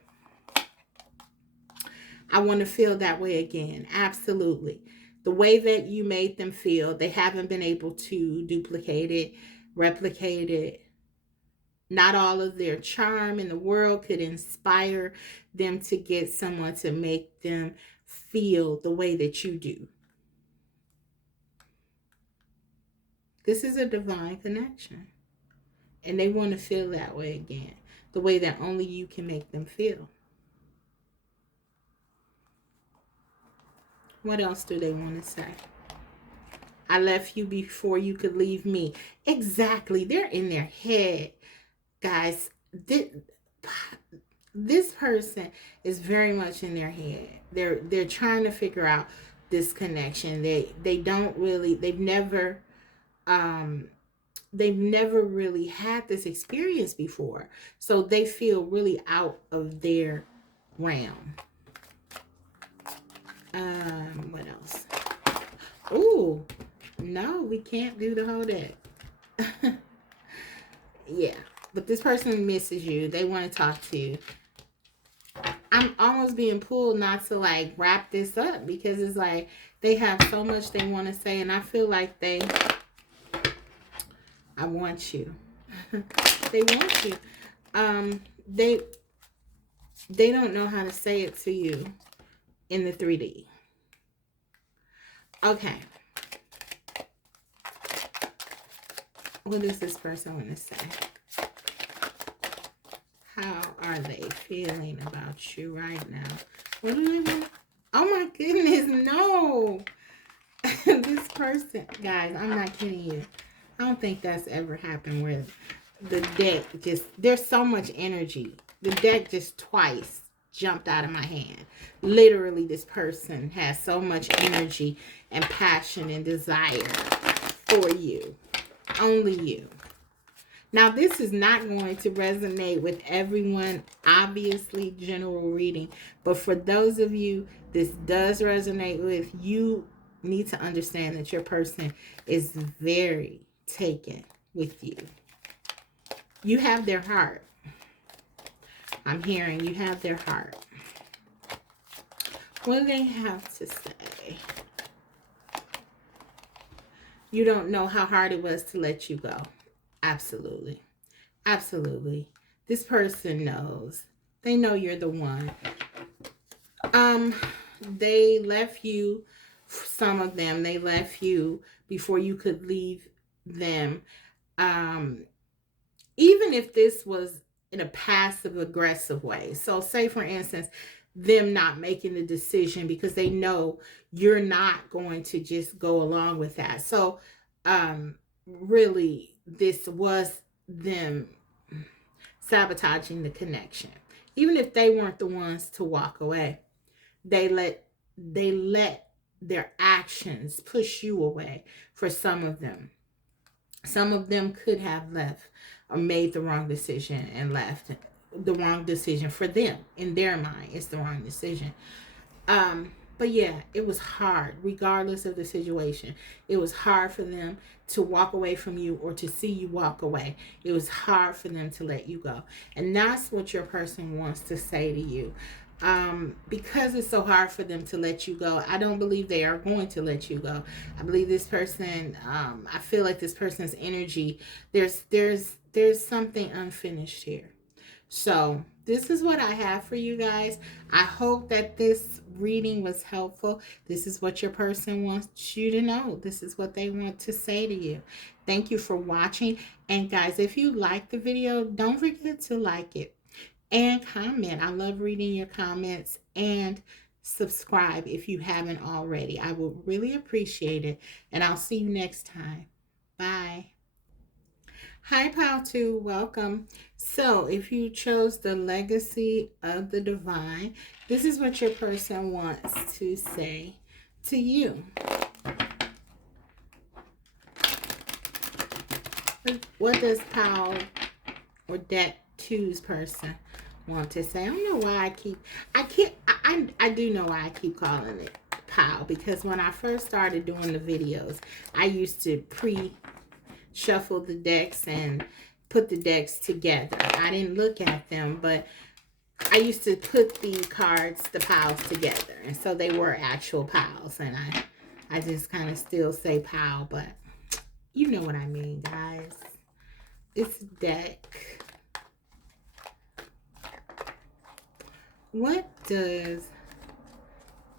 I want to feel that way again. Absolutely. The way that you made them feel, they haven't been able to duplicate it, replicate it. Not all of their charm in the world could inspire them to get someone to make them feel the way that you do. This is a divine connection. And they want to feel that way again. The way that only you can make them feel. What else do they want to say? I left you before you could leave me. Exactly. They're in their head. Guys, this person is very much in their head. They're trying to figure out this connection. They've never really had this experience before. So they feel really out of their realm. What else? Ooh, no, we can't do the whole deck. Yeah, but this person misses you. They want to talk to you. I'm almost being pulled not to like wrap this up, because it's like they have so much they want to say, and I feel like I want you. They want you. They don't know how to say it to you in the 3D. Okay. What does this person want to say? How are they feeling about you right now? What do they want? Oh my goodness, no. This person, guys, I'm not kidding you. I don't think that's ever happened where the deck just, there's so much energy. The deck just twice jumped out of my hand. Literally, this person has so much energy and passion and desire for you. Only you. Now, this is not going to resonate with everyone, obviously, general reading. But for those of you this does resonate with, you need to understand that your person is very taken with you. You have their heart. I'm hearing you have their heart. What do they have to say? You don't know how hard it was to let you go. Absolutely. Absolutely. This person knows. They know you're the one. They left you, some of them, they left you before you could leave them. Even if this was in a passive aggressive way. So say, for instance, them not making the decision because they know you're not going to just go along with that. So really, this was them sabotaging the connection. Even if they weren't the ones to walk away, they let their actions push you away for some of them. Some of them could have left or made the wrong decision and left. The wrong decision for them. In their mind, it's the wrong decision. But yeah, it was hard, regardless of the situation. It was hard for them to walk away from you or to see you walk away. It was hard for them to let you go. And that's what your person wants to say to you. Because it's so hard for them to let you go, I don't believe they are going to let you go. I believe this person, I feel like this person's energy, there's something unfinished here. So this is what I have for you guys. I hope that this reading was helpful. This is what your person wants you to know. This is what they want to say to you. Thank you for watching. And guys, if you like the video, don't forget to like it and comment. I love reading your comments, and subscribe if you haven't already. I will really appreciate it. And I'll see you next time. Bye. Hi, Pal 2. Welcome. So, if you chose the Legacy of the Divine, this is what your person wants to say to you. What does Pal or Deck 2's person want to say? I don't know why I do know why I keep calling it Pal, because when I first started doing the videos, I used to shuffle the decks and put the decks together. I didn't look at them, but I used to put the cards, the piles together, and so they were actual piles. And I just kind of still say pile, but you know what I mean, guys. It's deck. What does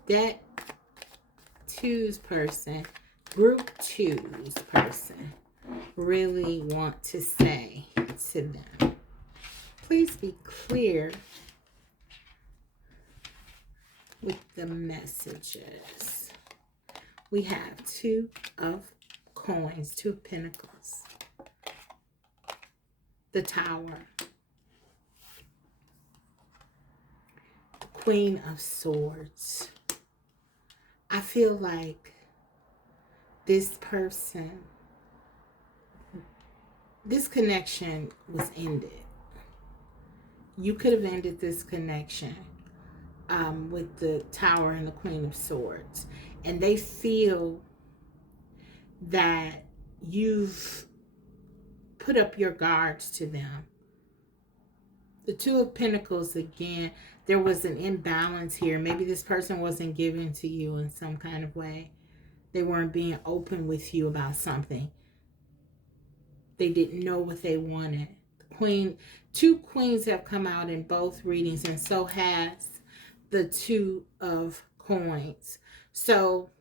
deck 2's person, group 2's person, really want to say to them? Please be clear with the messages. We have 2 of coins, 2 of pentacles, the Tower, the Queen of Swords. I feel like this person, this connection was ended. You could have ended this connection with the Tower and the Queen of Swords. And they feel that you've put up your guards to them. The 2 of Pentacles, again, there was an imbalance here. Maybe this person wasn't giving to you in some kind of way. They weren't being open with you about something. They didn't know what they wanted. The Queen, 2 queens have come out in both readings, and so has the 2 of coins. So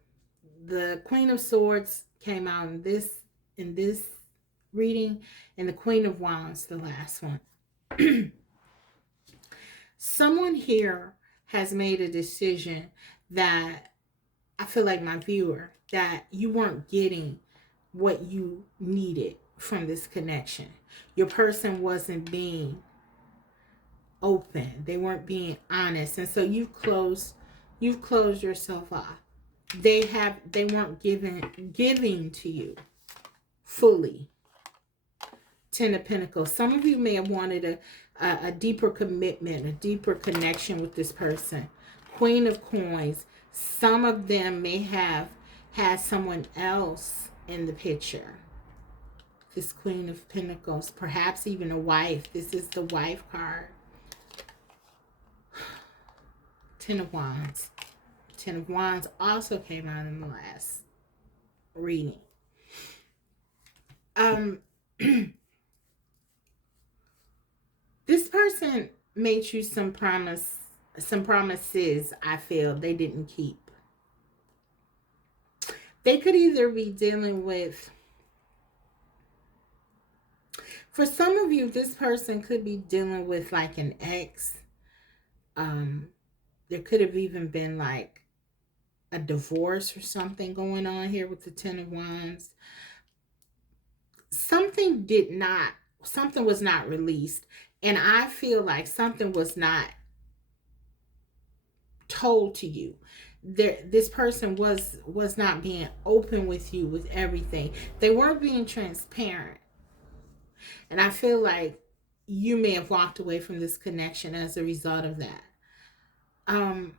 the Queen of Swords came out in this reading, and the Queen of Wands, the last one. Someone here has made a decision that, I feel like my viewer, that you weren't getting what you needed from this connection. Your person wasn't being open. They weren't being honest. And so you've closed yourself off. They weren't giving to you fully. 10 of Pentacles. Some of you may have wanted a deeper commitment, a deeper connection with this person. Queen of Coins. Some of them may have had someone else in the picture. This Queen of Pentacles. Perhaps even a wife. This is the wife card. 10 of Wands. 10 of Wands also came out in the last reading. This person made you some promises, I feel, they didn't keep. They could either be dealing with, for some of you, this person could be dealing with like an ex. There could have even been like a divorce or something going on here with the 10 of Wands. Something was not released. And I feel like something was not told to you. this person was not being open with you with everything. They weren't being transparent. And I feel like you may have walked away from this connection as a result of that. Um,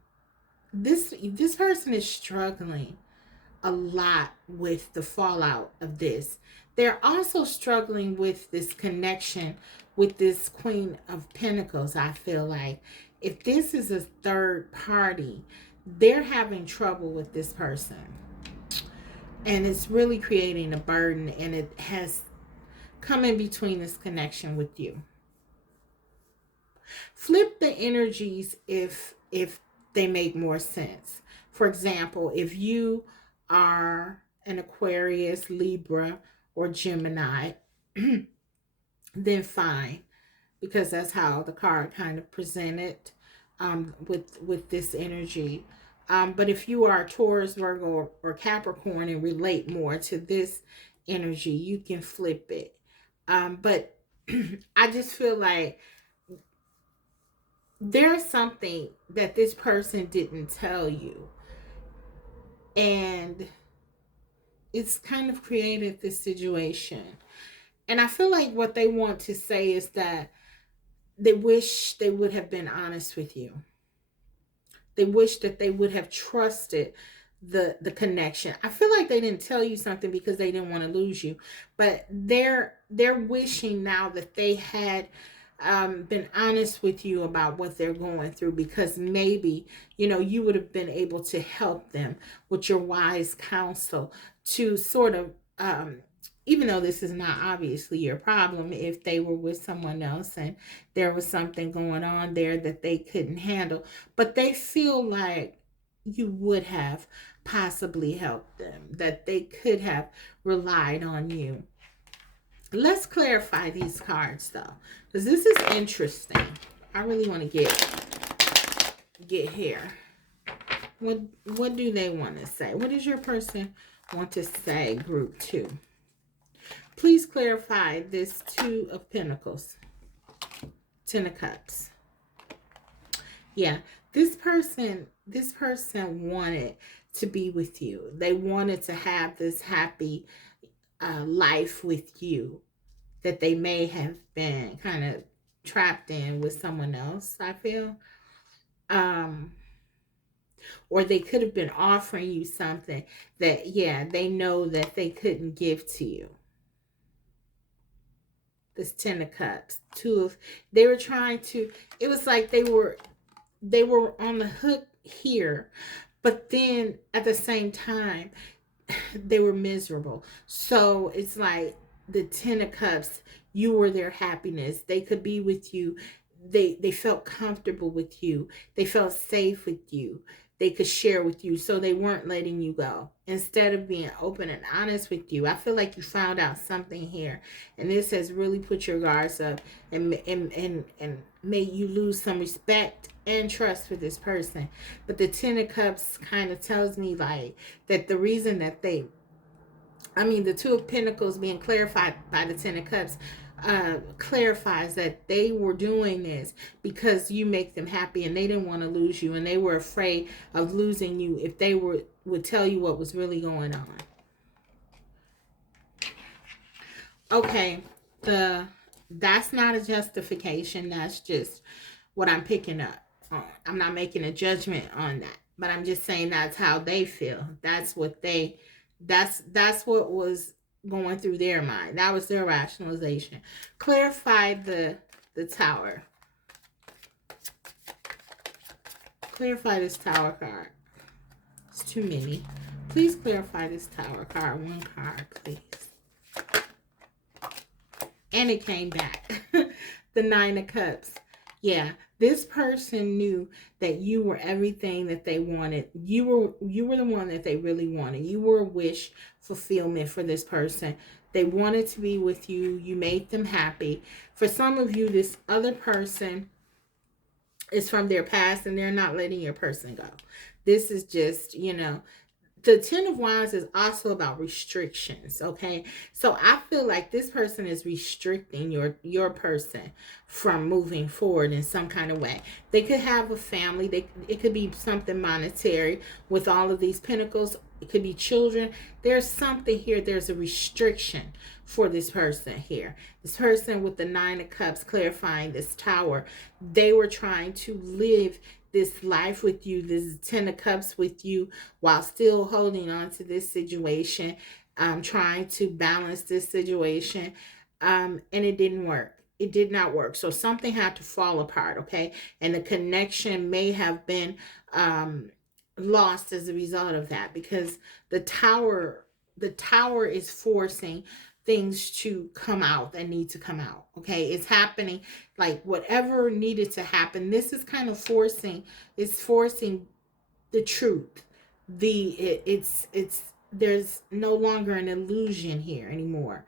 this person is struggling a lot with the fallout of this. They're also struggling with this connection with this Queen of Pentacles. I feel like if this is a third party, they're having trouble with this person. And it's really creating a burden, and it has come in between this connection with you. Flip the energies if they make more sense. For example, if you are an Aquarius, Libra, or Gemini, then fine, because that's how the card kind of presented with this energy. But if you are Taurus, Virgo, or Capricorn and relate more to this energy, you can flip it. But I just feel like there's something that this person didn't tell you, and it's kind of created this situation. And I feel like what they want to say is that they wish they would have been honest with you. They wish that they would have trusted the connection. I feel like they didn't tell you something because they didn't want to lose you, but they're wishing now that they had been honest with you about what they're going through, because maybe, you would have been able to help them with your wise counsel to sort of, even though this is not obviously your problem, if they were with someone else and there was something going on there that they couldn't handle, but they feel like you would have possibly helped them, that they could have relied on you. Let's clarify these cards though, because this is interesting. I really want to get here. What do they want to say? What does your person want to say, group 2? Please clarify this 2 of Pentacles, 10 of Cups. Yeah, this person wanted to be with you. They wanted to have this happy life with you that they may have been kind of trapped in with someone else, I feel. Or they could have been offering you something that, yeah, they know that they couldn't give to you. This 10 of Cups, they were trying to, it was like they were on the hook here, but then at the same time, they were miserable. So it's like the 10 of Cups, you were their happiness. They could be with you. They felt comfortable with you. They felt safe with you. They could share with you, so they weren't letting you go. Instead of being open and honest with you, I feel like you found out something here, and this has really put your guards up and made you lose some respect and trust for this person. But the 10 of Cups kind of tells me like that the reason that the 2 of Pentacles being clarified by the 10 of Cups clarifies that they were doing this because you make them happy, and they didn't want to lose you, and they were afraid of losing you if they would tell you what was really going on. Okay, that's not a justification. That's just what I'm picking up on. I'm not making a judgment on that, but I'm just saying that's how they feel. That's what was going through their mind. That was their rationalization. Clarify the Tower. Clarify this Tower card. It's too many. Please clarify this Tower card. One card, please. And it came back. The 9 of Cups. Yeah, this person knew that you were everything that they wanted. You were the one that they really wanted. You were a wish fulfillment for this person. They wanted to be with you. You made them happy. For some of you, this other person is from their past, and they're not letting your person go. This is just, the Ten of Wands is also about restrictions, okay? So I feel like this person is restricting your person from moving forward in some kind of way. They could have a family. It could be something monetary with all of these pentacles. It could be children. There's something here. There's a restriction for this person here. This person with the Nine of Cups, clarifying this Tower, they were trying to live this life with you, this Ten of Cups with you, while still holding on to this situation, trying to balance this situation, and it didn't work. It did not work. So something had to fall apart, okay? And the connection may have been lost as a result of that, because the tower is forcing things to come out that need to come out, okay? It's happening, like whatever needed to happen. This is kind of forcing the truth. It's there's no longer an illusion here anymore.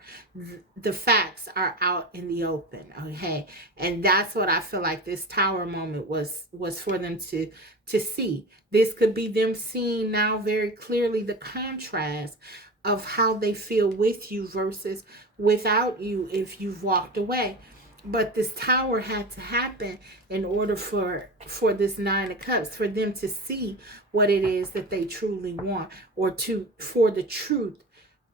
The facts are out in the open, okay? And that's what I feel like this Tower moment was for them to see. This could be them seeing now very clearly the contrast of how they feel with you versus without you if you've walked away. But this Tower had to happen in order for this Nine of Cups, for them to see what it is that they truly want, or for the truth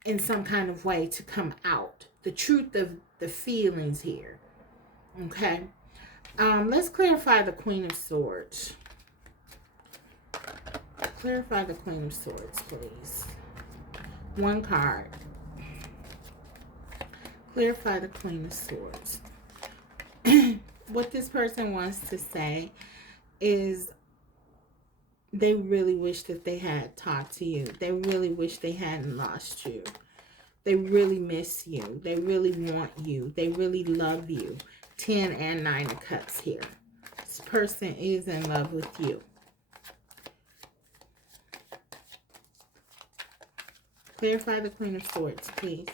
in some kind of way to come out. The truth of the feelings here. Okay. Let's clarify the Queen of Swords. Clarify the Queen of Swords, please. One card. Clarify the Queen of Swords. What this person wants to say is they really wish that they had talked to you. They really wish they hadn't lost you. They really miss you. They really want you. They really love you. 10 and 9 of Cups here. This person is in love with you. Clarify the Queen of Swords, please.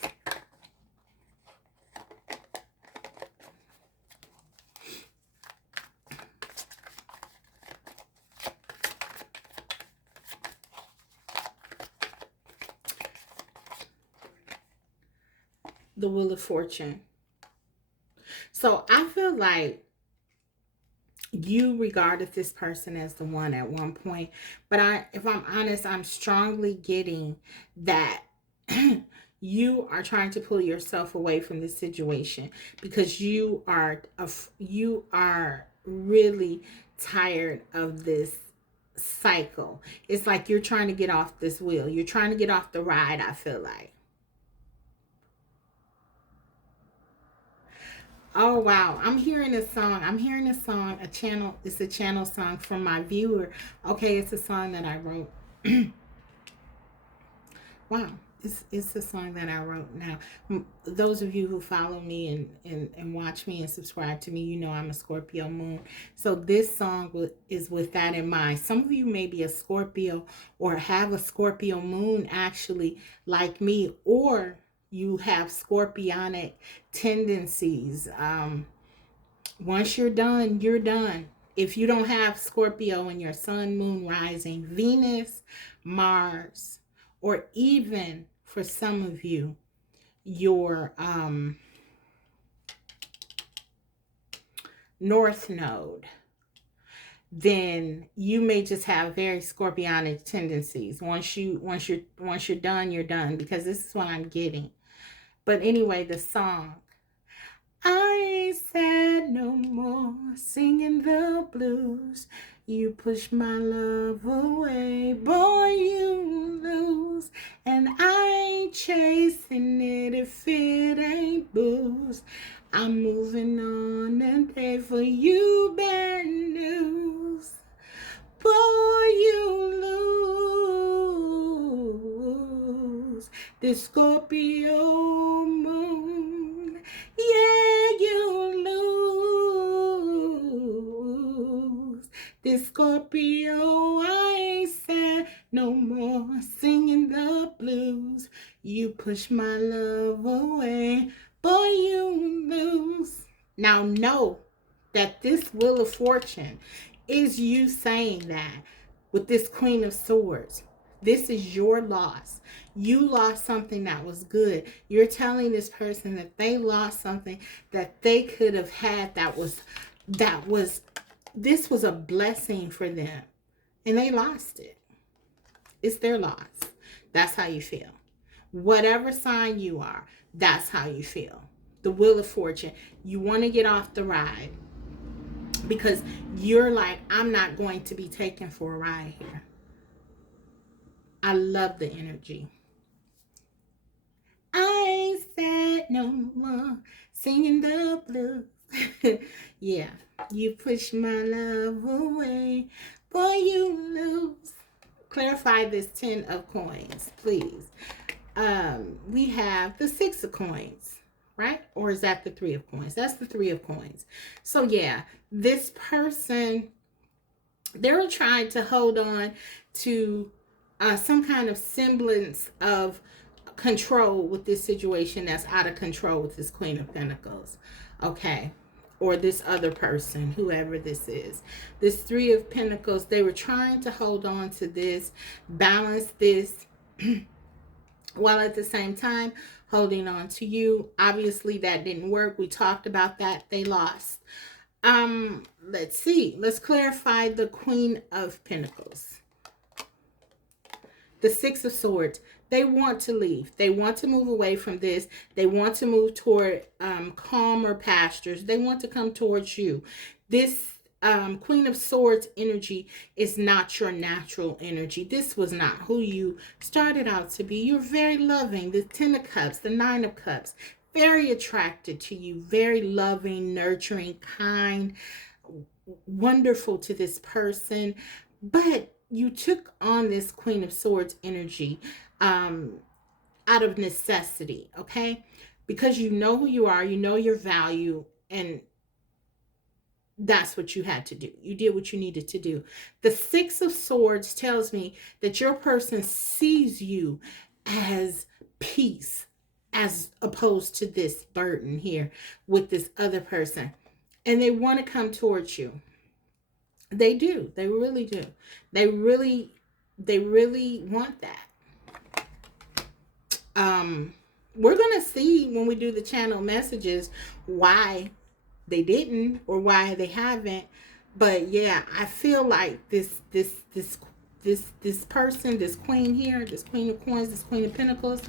The Wheel of Fortune. So I feel like you regarded this person as the one at one point, but if I'm honest, I'm strongly getting that you are trying to pull yourself away from this situation because you are really tired of this cycle. It's like you're trying to get off this wheel. You're trying to get off the ride, I feel like. Oh, wow. I'm hearing a song. A channel. It's a channel song from my viewer. Okay, it's a song that I wrote. Wow. It's a song that I wrote. Now, those of you who follow me and watch me and subscribe to me, you know I'm a Scorpio moon. So this song is with that in mind. Some of you may be a Scorpio or have a Scorpio moon actually like me, or you have scorpionic tendencies. Once you're done, you're done. If you don't have Scorpio in your sun, moon, rising, Venus, Mars, or even for some of you, your North Node, then you may just have very scorpionic tendencies. Once you're done, you're done, because this is what I'm getting. But anyway, the song. I ain't sad no more, singing the blues. You push my love away, boy, you lose. And I ain't chasing it if it ain't booze. I'm moving on and pray for you bad news. Boy, you lose. This Scorpio moon, yeah, you lose. This Scorpio, I ain't sad no more, singing the blues. You push my love away, boy, you lose. Now know that this Wheel of Fortune is you saying that with this Queen of Swords. This is your loss. You lost something that was good. You're telling this person that they lost something that they could have had this was a blessing for them, and they lost it. It's their loss. That's how you feel. Whatever sign you are, that's how you feel. The Wheel of Fortune. You want to get off the ride because you're like, I'm not going to be taken for a ride here. I love the energy. I ain't sad no more, singing the blues. Yeah, you push my love away, boy, you lose. Clarify this 10 of coins, please. We have the 6 of coins, right? Or is that the 3 of coins? That's the 3 of coins. So yeah, this person, they're trying to hold on to some kind of semblance of control with this situation that's out of control with this Queen of Pentacles. Okay. Or this other person, whoever this is. This 3 of Pentacles, they were trying to hold on to this, balance this, while at the same time holding on to you. Obviously, that didn't work. We talked about that. They lost. Let's see. Let's clarify the Queen of Pentacles. The 6 of Swords. They want to leave. They want to move away from this. They want to move toward calmer pastures. They want to come towards you. This Queen of Swords energy is not your natural energy. This was not who you started out to be. You're very loving. The 10 of Cups, the 9 of Cups, very attracted to you. Very loving, nurturing, kind, wonderful to this person. But you took on this Queen of Swords energy out of necessity, okay? Because you know who you are, you know your value, and that's what you had to do. You did what you needed to do. The 6 of Swords tells me that your person sees you as peace, as opposed to this burden here with this other person. And they want to come towards you. They do. They really do. They really want that. We're going to see when we do the channel messages why they didn't or why they haven't. But yeah, I feel like this person, this queen here, this Queen of Coins, this Queen of Pentacles,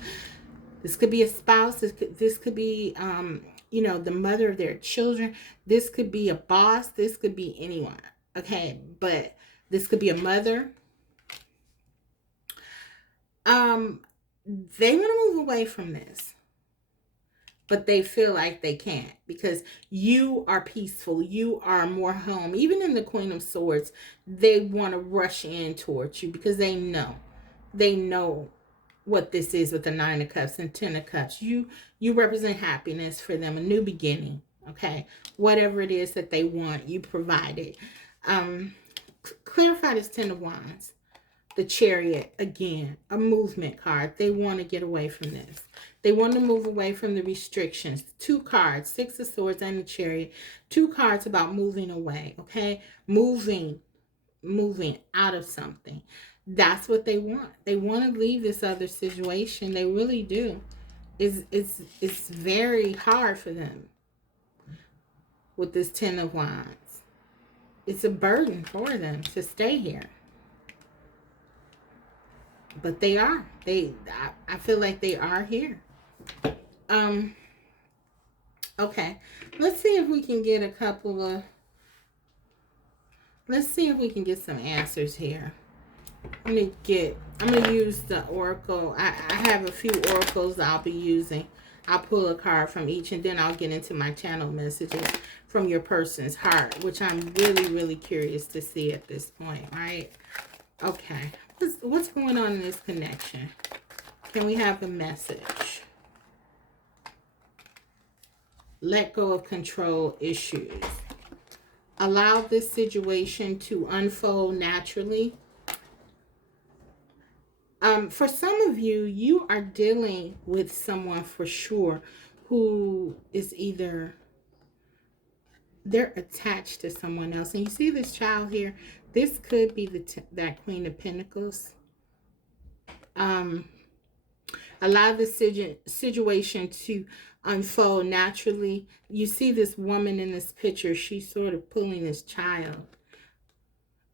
this could be a spouse. This could be, the mother of their children. This could be a boss. This could be anyone. Okay. But this could be a mother. They want to move away from this, but they feel like they can't because you are peaceful. You are more home. Even in the Queen of Swords, they want to rush in towards you because they know what this is with the 9 of Cups and 10 of Cups. You represent happiness for them, a new beginning. Okay, whatever it is that they want, you provide it. Clarify this 10 of Wands. The Chariot, again, a movement card. They want to get away from this. They want to move away from the restrictions. 2 cards, 6 of Swords and the Chariot. 2 cards about moving away, okay? Moving out of something. That's what they want. They want to leave this other situation. They really do. It's very hard for them with this 10 of Wands. It's a burden for them to stay here. But they are. I feel like they are here. Okay. Let's see if we can get some answers here. I'm going to use the oracle. I have a few oracles I'll be using. I'll pull a card from each, and then I'll get into my channel messages from your person's heart, which I'm really, really curious to see at this point, right? Okay. What's going on in this connection? Can we have a message? Let go of control issues. Allow this situation to unfold naturally. For some of you, you are dealing with someone for sure who is either they're attached to someone else. And you see this child here, this could be that Queen of Pentacles. um, allow the situation to unfold naturally. You see this woman in this picture, she's sort of pulling this child.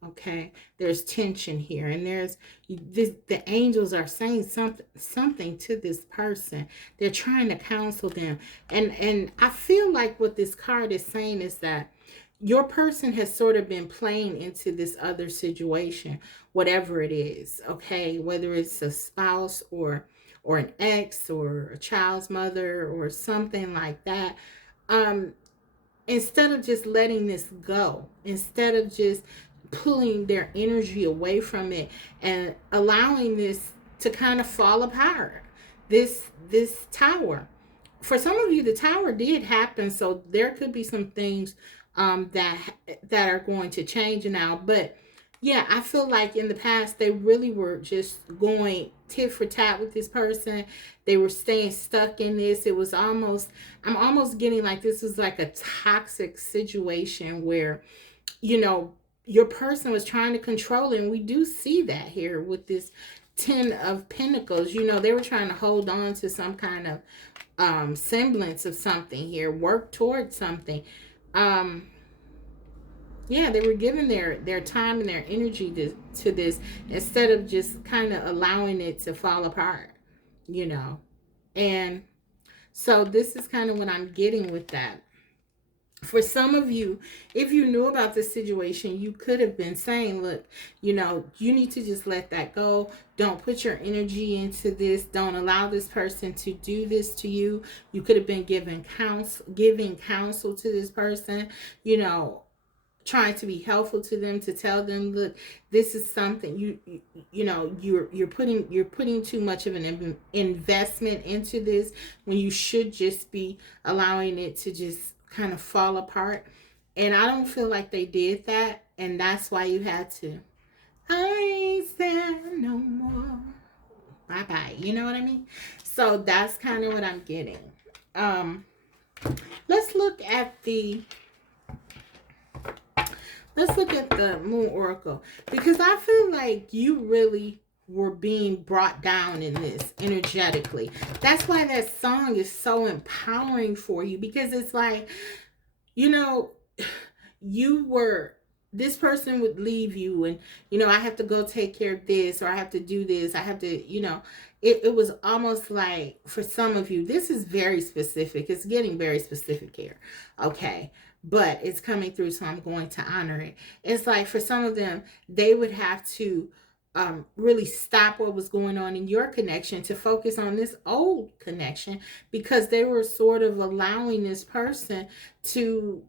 Okay, there's tension here, and there's this, the angels are saying something to this person. They're trying to counsel them, and I feel like what this card is saying is that your person has sort of been playing into this other situation, whatever it is. Okay, whether it's a spouse or an ex or a child's mother or something like that. um Instead of just letting this go, instead of just pulling their energy away from it and allowing this to kind of fall apart, this tower, for some of you the tower did happen, so there could be some things that are going to change now. But yeah, I feel like in the past they really were just going tit for tat with this person. They were staying stuck in this. It was almost, I'm almost getting like this was like a toxic situation where, you know, your person was trying to control it. And we do see that here with this 10 of Pentacles. You know, they were trying to hold on to some kind of semblance of something here, work towards something. Um, yeah, they were giving their time and their energy to this instead of just kind of allowing it to fall apart, you know. And so this is kind of what I'm getting with that. For some of you, if you knew about this situation, you could have been saying, look, you know, you need to just let that go. Don't put your energy into this. Don't allow this person to do this to you. You could have been giving counsel to this person, you know, trying to be helpful to them, to tell them, look, this is something you know, you're putting too much of an investment into this when you should just be allowing it to just kind of fall apart. And I don't feel like they did that, and that's why you had to, I ain't sad no more, bye bye, you know what I mean? So that's kind of what I'm getting. um let's look at the Let's look at the Moon Oracle, because I feel like you really were being brought down in this energetically. That's why that song is so empowering for you, because it's like, you know, you were, this person would leave you, and you know, I have to go take care of this, or I have to do this, I have to, you know, it was almost like, for some of you, this is very specific, it's getting very specific here, okay, but it's coming through, so I'm going to honor it. It's like, for some of them, they would have to really stop what was going on in your connection to focus on this old connection, because they were sort of allowing this person to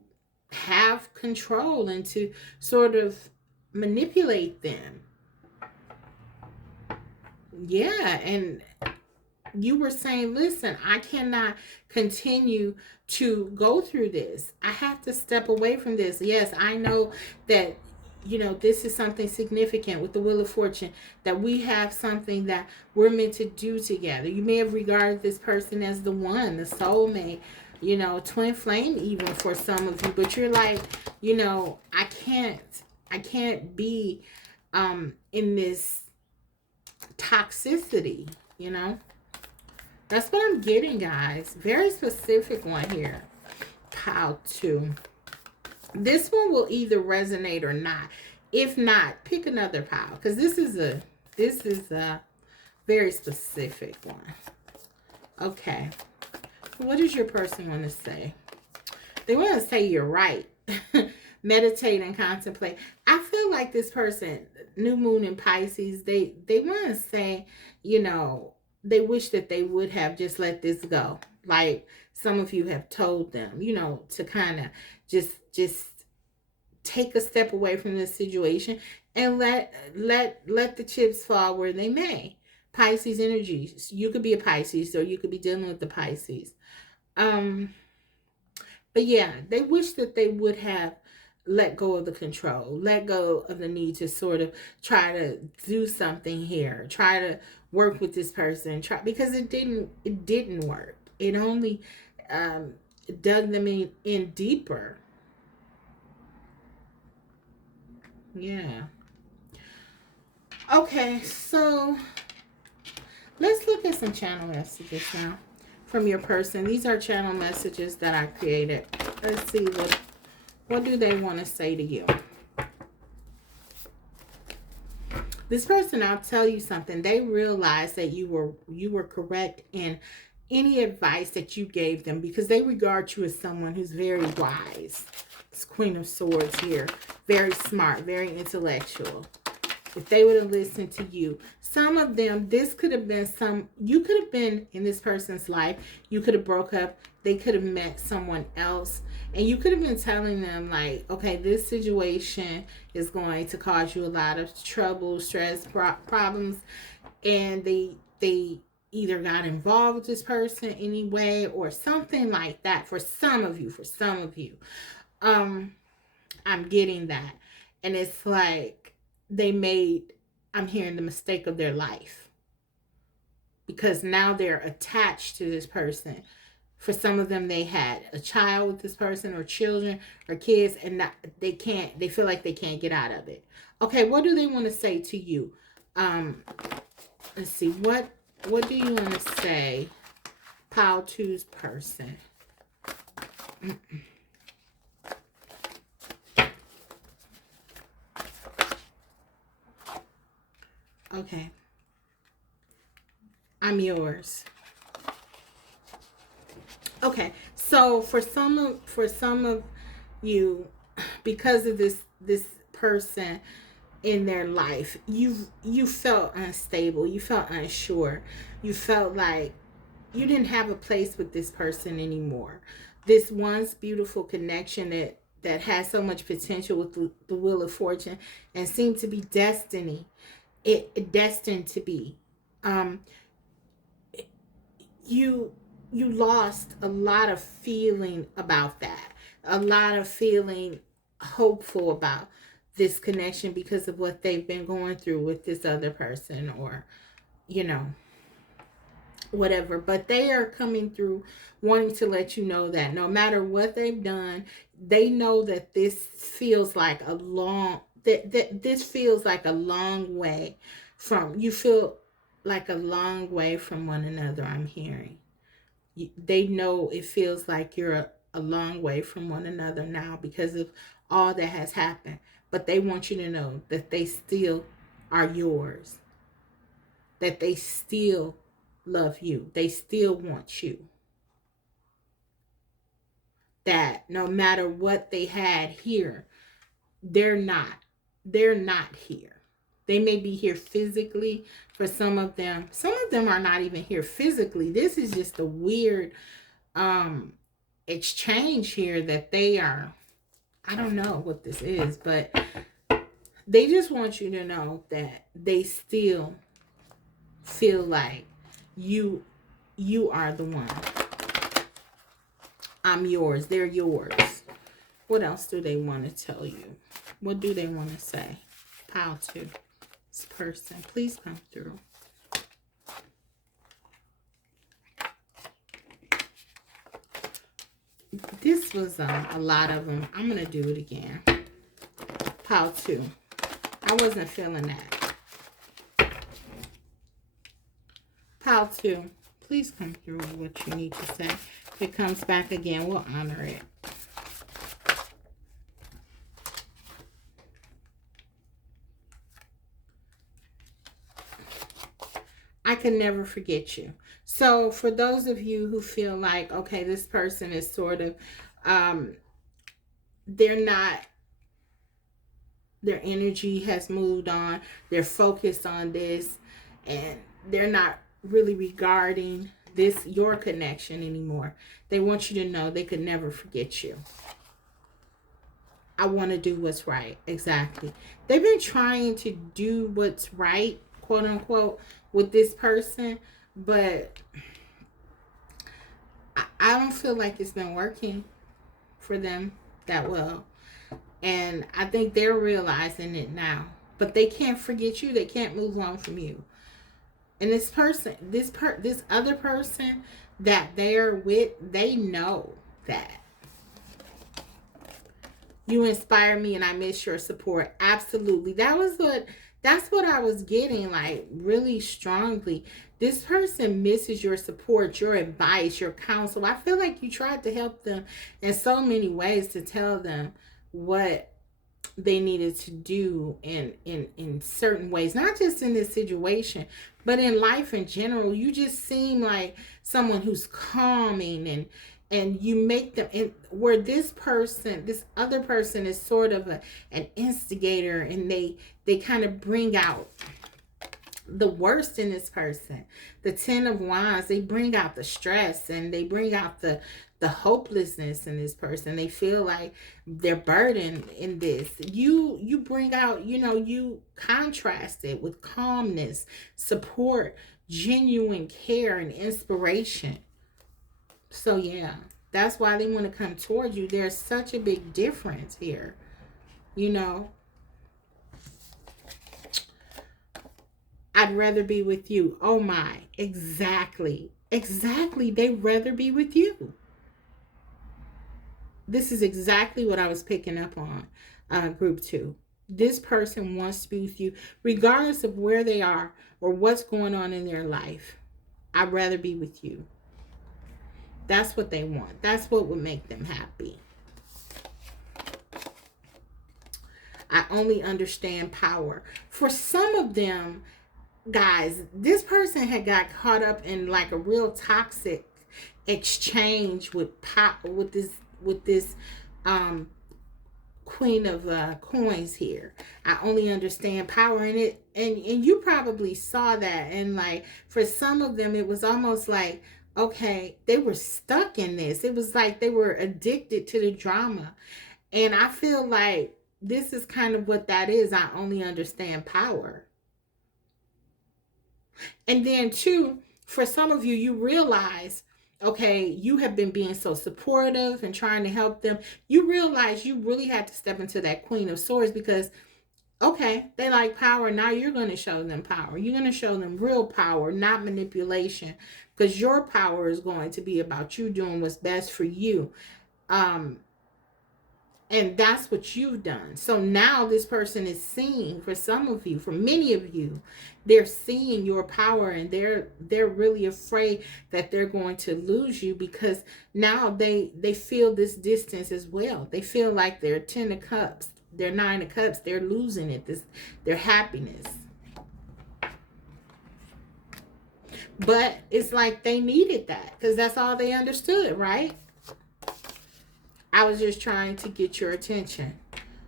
have control and to sort of manipulate them. Yeah, and you were saying, listen, I cannot continue to go through this. I have to step away from this. Yes, I know that, you know, this is something significant with the Wheel of Fortune, that we have something that we're meant to do together. You may have regarded this person as the one, the soulmate, you know, twin flame even for some of you, but you're like, you know, I can't be in this toxicity, you know. That's what I'm getting, guys. Very specific one here. Pile 2. This one will either resonate or not. If not, pick another pile, because this is a very specific one. Okay. What does your person want to say? They want to say you're right. Meditate and contemplate. I feel like this person, new moon in Pisces, they want to say, you know, they wish that they would have just let this go. Like some of you have told them, you know, to kind of just take a step away from this situation and let the chips fall where they may. Pisces energy. You could be a Pisces, or you could be dealing with the Pisces. But yeah, they wish that they would have let go of the control, let go of the need to sort of try to do something here, try to work with this person, try, because it didn't work. It only dug them in deeper. Yeah. Okay, so Let's look at some channel messages now from your person. These are channel messages that I created. Let's see what do they want to say to you. This person, I'll tell you something. They realize that you were correct in any advice that you gave them, because they regard you as someone who's very wise. It's Queen of Swords here. Very smart, very intellectual. If they would have listened to you. Some of them, this could have been you could have been in this person's life. You could have broke up. They could have met someone else. And you could have been telling them, like, okay, this situation is going to cause you a lot of trouble, stress, problems. And they either got involved with this person anyway or something like that. For some of you. I'm getting that. And it's like I'm hearing the mistake of their life. Because now they're attached to this person. For some of them, they had a child with this person, or children, or kids, and they feel like they can't get out of it. Okay, what do they want to say to you? Let's see, what do you want to say? Pile 2's person. Okay. I'm yours. Okay, so for some of you, because of this person in their life, you felt unstable, you felt unsure, you felt like you didn't have a place with this person anymore. This once beautiful connection that has so much potential with the Wheel of Fortune and seemed to be destined to be. You lost a lot of feeling about that. A lot of feeling hopeful about this connection because of what they've been going through with this other person, or, whatever. But they are coming through wanting to let you know that no matter what they've done, they know that this feels like a long way from, you feel like a long way from one another. I'm hearing. They know it feels like you're a long way from one another now because of all that has happened. But they want you to know that they still are yours. That they still love you. They still want you. That no matter what they had here, they're not here. They may be here physically for some of them. Some of them are not even here physically. This is just a weird exchange here that they are. I don't know what this is, but they just want you to know that they still feel like you are the one. I'm yours. They're yours. What else do they want to tell you? What do they want to say? Pile 2. This person, please come through. This was a lot of them. I'm going to do it again. Pile 2. I wasn't feeling that. Pile 2. Please come through with what you need to say. If it comes back again, we'll honor it. I can never forget you. So for those of you who feel like, okay, this person is sort of, they're not, their energy has moved on. They're focused on this, and they're not really regarding this, your connection anymore. They want you to know they could never forget you. I want to do what's right. Exactly. They've been trying to do what's right, quote unquote, with this person, but I don't feel like it's been working for them that well. And I think they're realizing it now. But they can't forget you. They can't move on from you. And this person, this other person that they're with, they know that. You inspire me and I miss your support. Absolutely. That was what That's what I was getting, like, really strongly. This person misses your support, your advice, your counsel. I feel like you tried to help them in so many ways to tell them what they needed to do in certain ways, not just in this situation, but in life in general. You just seem like someone who's calming, and you make them, and where this other person is sort of an instigator, and they kind of bring out the worst in this person. The 10 of Wands, they bring out the stress, and they bring out the hopelessness in this person. They feel like they're burdened in this. You bring out, you contrast it with calmness, support, genuine care, and inspiration. So yeah, that's why they want to come towards you. There's such a big difference here, you know. I'd rather be with you. Oh my, exactly. Exactly. They'd rather be with you. This is exactly what I was picking up on, group 2. This person wants to be with you, regardless of where they are or what's going on in their life. I'd rather be with you. That's what they want. That's what would make them happy. I only understand power. For some of them, guys, this person had got caught up in like a real toxic exchange with this queen of coins here. I only understand power in it, and you probably saw that. And like, for some of them, it was almost like, okay, they were stuck in this. It was like they were addicted to the drama. And I feel like this is kind of what that is. I only understand power. And then too, for some of you, you realize, okay, you have been being so supportive and trying to help them. You realize you really had to step into that Queen of Swords, because, okay, they like power. Now you're going to show them power. You're going to show them real power, not manipulation, because your power is going to be about you doing what's best for you. And that's what you've done. So now this person is seeing, for some of you, for many of you, they're seeing your power, and they're really afraid that they're going to lose you, because now they feel this distance as well. They feel like their 10 of Cups, their 9 of Cups, they're losing it, their happiness. But it's like they needed that, because that's all they understood, right? I was just trying to get your attention.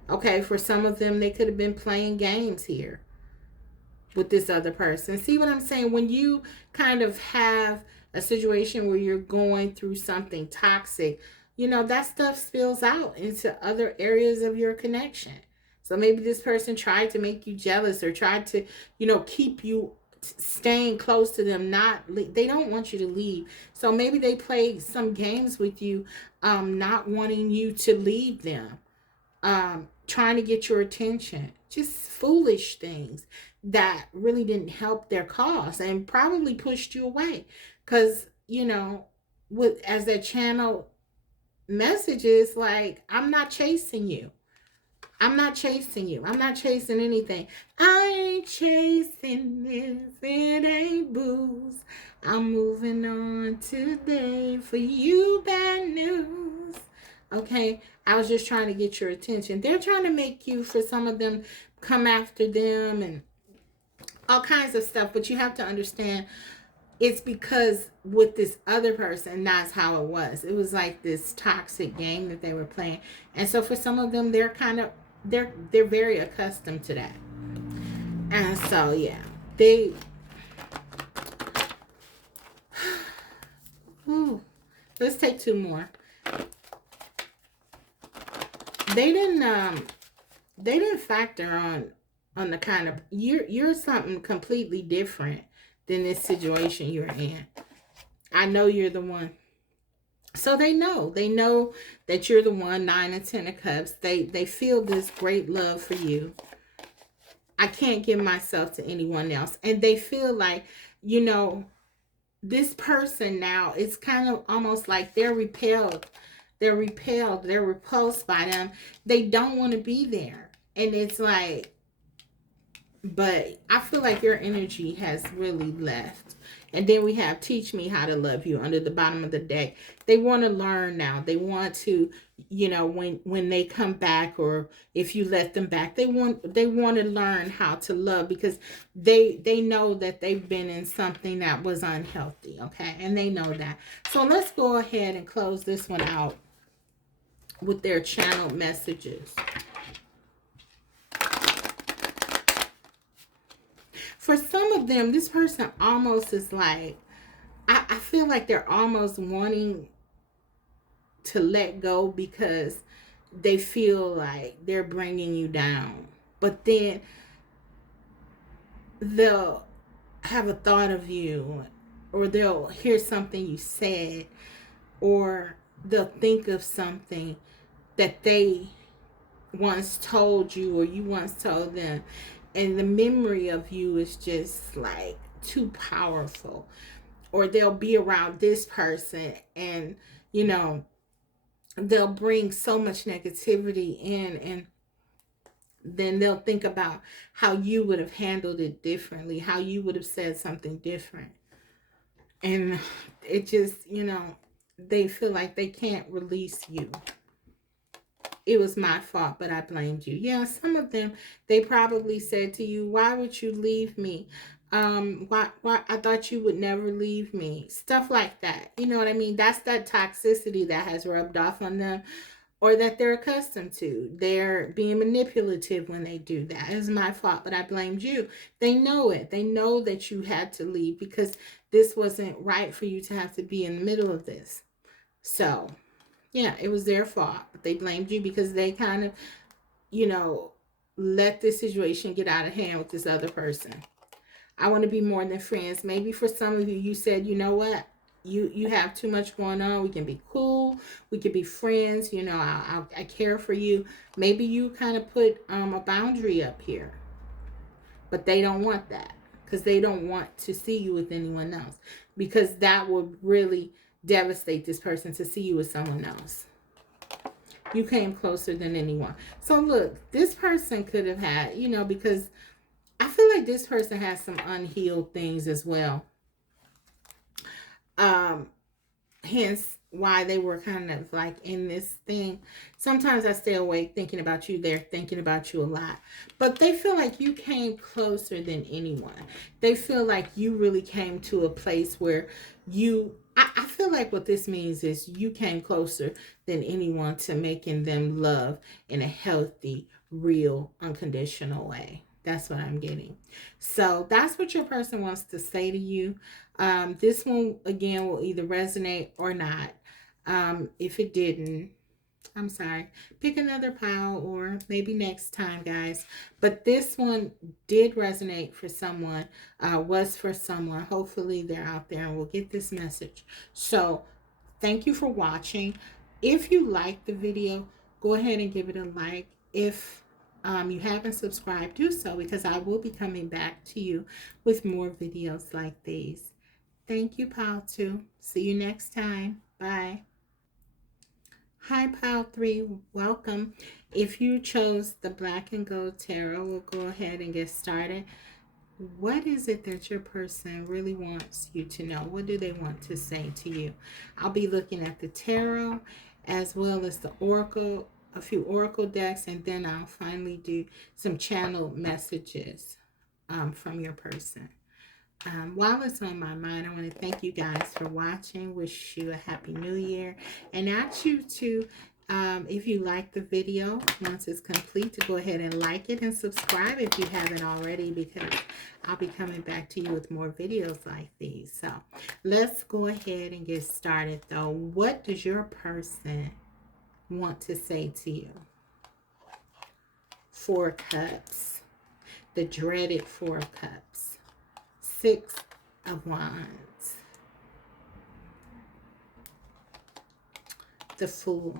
Okay, for some of them, they could have been playing games here with this other person. See what I'm saying? When you kind of have a situation where you're going through something toxic, that stuff spills out into other areas of your connection. So maybe this person tried to make you jealous, or tried to, keep you staying close to them. They don't want you to leave. So maybe they played some games with you, not wanting you to leave them, trying to get your attention. Just foolish things that really didn't help their cause, and probably pushed you away, because as that channel messages, like, I'm not chasing you. I'm not chasing you. I'm not chasing anything. I ain't chasing this. It ain't booze. I'm moving on today. For you, bad news. Okay? I was just trying to get your attention. They're trying to make you, for some of them, come after them and all kinds of stuff. But you have to understand, it's because with this other person, that's how it was. It was like this toxic game that they were playing. And so for some of them, they're very accustomed to that. And so yeah, let's take 2 more. They didn't factor on the kind of, you're something completely different than this situation you're in. I know you're the one. So they know that you're the one. 9 and 10 of Cups. They feel this great love for you. I can't give myself to anyone else. And they feel like, this person now, it's kind of almost like they're repelled. They're repulsed by them. They don't want to be there. And it's like, But I feel like your energy has really left. And then we have Teach Me How to Love You under the bottom of the deck. They want to learn now. They want to, when they come back, or if you let them back, they want to learn how to love, because they know that they've been in something that was unhealthy, okay? And they know that. So let's go ahead and close this one out with their channeled messages. For some of them, this person almost is like, I feel like they're almost wanting to let go because they feel like they're bringing you down. But then they'll have a thought of you, or they'll hear something you said, or they'll think of something that they once told you, or you once told them, and the memory of you is just like too powerful. Or they'll be around this person, and they'll bring so much negativity in, and then they'll think about how you would have handled it differently, how you would have said something different. And it just, they feel like they can't release you. It was my fault, but I blamed you. Yeah, some of them, they probably said to you, why would you leave me? Why I thought you would never leave me. Stuff like that. You know what I mean? That's that toxicity that has rubbed off on them, or that they're accustomed to. They're being manipulative when they do that. It's my fault, but I blamed you. They know it. They know that you had to leave because this wasn't right for you to have to be in the middle of this. So, yeah, it was their fault. But they blamed you because they kind of, let this situation get out of hand with this other person. I want to be more than friends. Maybe for some of you, you said, you know what? You have too much going on. We can be cool. We can be friends. I care for you. Maybe you kind of put a boundary up here. But they don't want that, because they don't want to see you with anyone else. Because that would really devastate this person, to see you with someone else. You came closer than anyone. So look, this person could have had, because I feel like this person has some unhealed things as well. Hence why they were kind of like in this thing. Sometimes I stay awake thinking about you. They're thinking about you a lot. But they feel like you came closer than anyone. They feel like you really came to a place where I feel like what this means is you came closer than anyone to making them love in a healthy, real, unconditional way. That's what I'm getting. So that's what your person wants to say to you. This one, again, will either resonate or not. If it didn't, I'm sorry. Pick another pile, or maybe next time, guys. But this one did resonate for someone, was for someone. Hopefully they're out there and will get this message. So thank you for watching. If you like the video, go ahead and give it a like. If you haven't subscribed, do so, because I will be coming back to you with more videos like these. Thank you, Pile 2. See you next time. Bye. Hi, Pile 3. Welcome. If you chose the Black and Gold Tarot, we'll go ahead and get started. What is it that your person really wants you to know? What do they want to say to you? I'll be looking at the tarot as well as the oracle, a few oracle decks, and then I'll finally do some channeled messages from your person. While it's on my mind, I want to thank you guys for watching. Wish you a happy new year, and ask you to, if you like the video, once it's complete, to go ahead and like it and subscribe if you haven't already, because I'll be coming back to you with more videos like these. So let's go ahead and get started, though. What does your person want to say to you? 4 Cups, the dreaded 4 Cups. 6 of Wands, the Fool,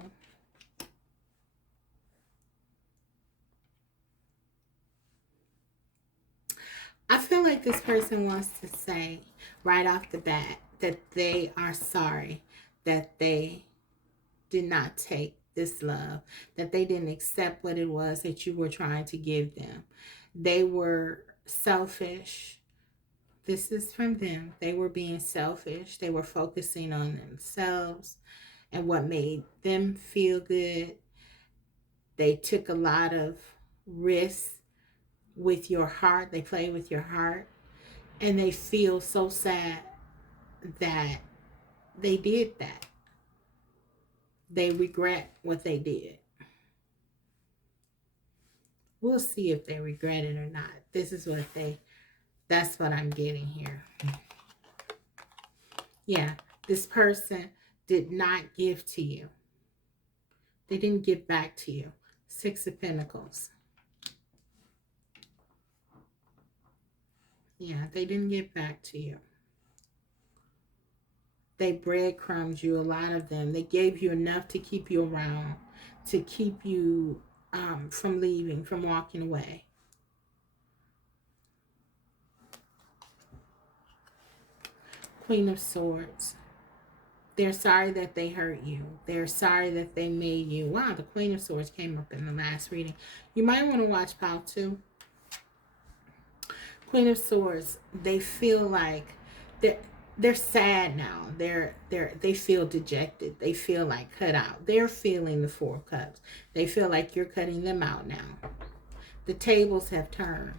I feel like this person wants to say right off the bat that they are sorry that they did not take this love, that they didn't accept what it was that you were trying to give them. They were selfish. This is from them. They were being selfish. They were focusing on themselves and what made them feel good. They took a lot of risks with your heart. They played with your heart. And they feel so sad that they did that. They regret what they did. We'll see if they regret it or not. That's what I'm getting here. Yeah, this person did not give to you. They didn't give back to you. Six of Pentacles. Yeah, they didn't give back to you. They breadcrumbed you, a lot of them. They gave you enough to keep you around, to keep you from leaving, from walking away. Queen of Swords. They're sorry that they hurt you. They're sorry that they made you. Wow, the Queen of Swords came up in the last reading. You might want to watch Pile 2. Queen of Swords, they feel like they're sad now. They feel dejected. They feel like cut out. They're feeling the Four of Cups. They feel like you're cutting them out now. The tables have turned.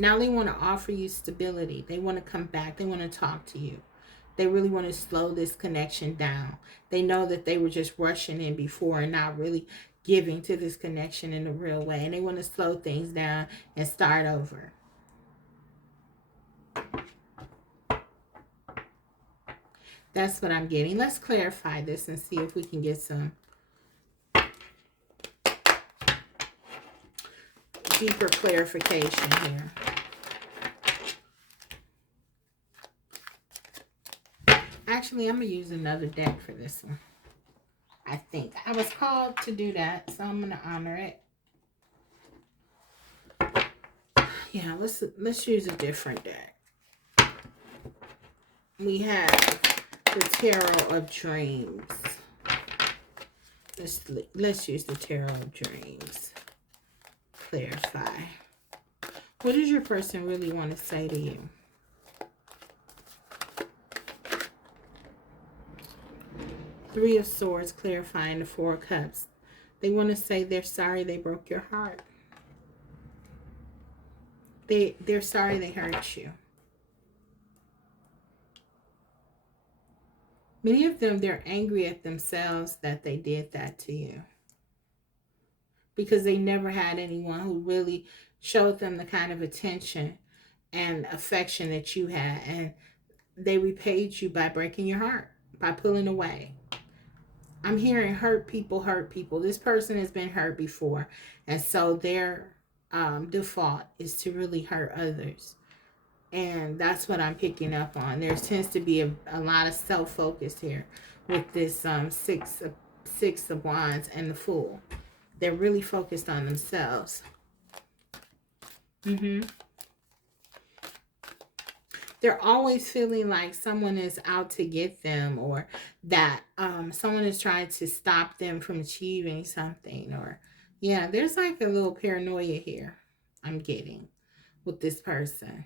Now they want to offer you stability. They want to come back. They want to talk to you. They really want to slow this connection down. They know that they were just rushing in before and not really giving to this connection in a real way. And they want to slow things down and start over. That's what I'm getting. Let's clarify this and see if we can get some deeper clarification here. Actually, I'm going to use another deck for this one. I think I was called to do that, so I'm going to honor it. Yeah, let's use a different deck. We have the Tarot of Dreams. Let's use the Tarot of Dreams. Clarify. What does your person really want to say to you? Three of Swords, clarifying the Four of Cups. They want to say they're sorry they broke your heart. They're sorry they hurt you. Many of them, they're angry at themselves that they did that to you. Because they never had anyone who really showed them the kind of attention and affection that you had. And they repaid you by breaking your heart, by pulling away. I'm hearing hurt people hurt people. This person has been hurt before. And so their default is to really hurt others. And that's what I'm picking up on. There tends to be a lot of self-focus here with this six of Wands and the Fool. They're really focused on themselves. They're always feeling like someone is out to get them, or that someone is trying to stop them from achieving something. Or, yeah, there's like a little paranoia here I'm getting with this person.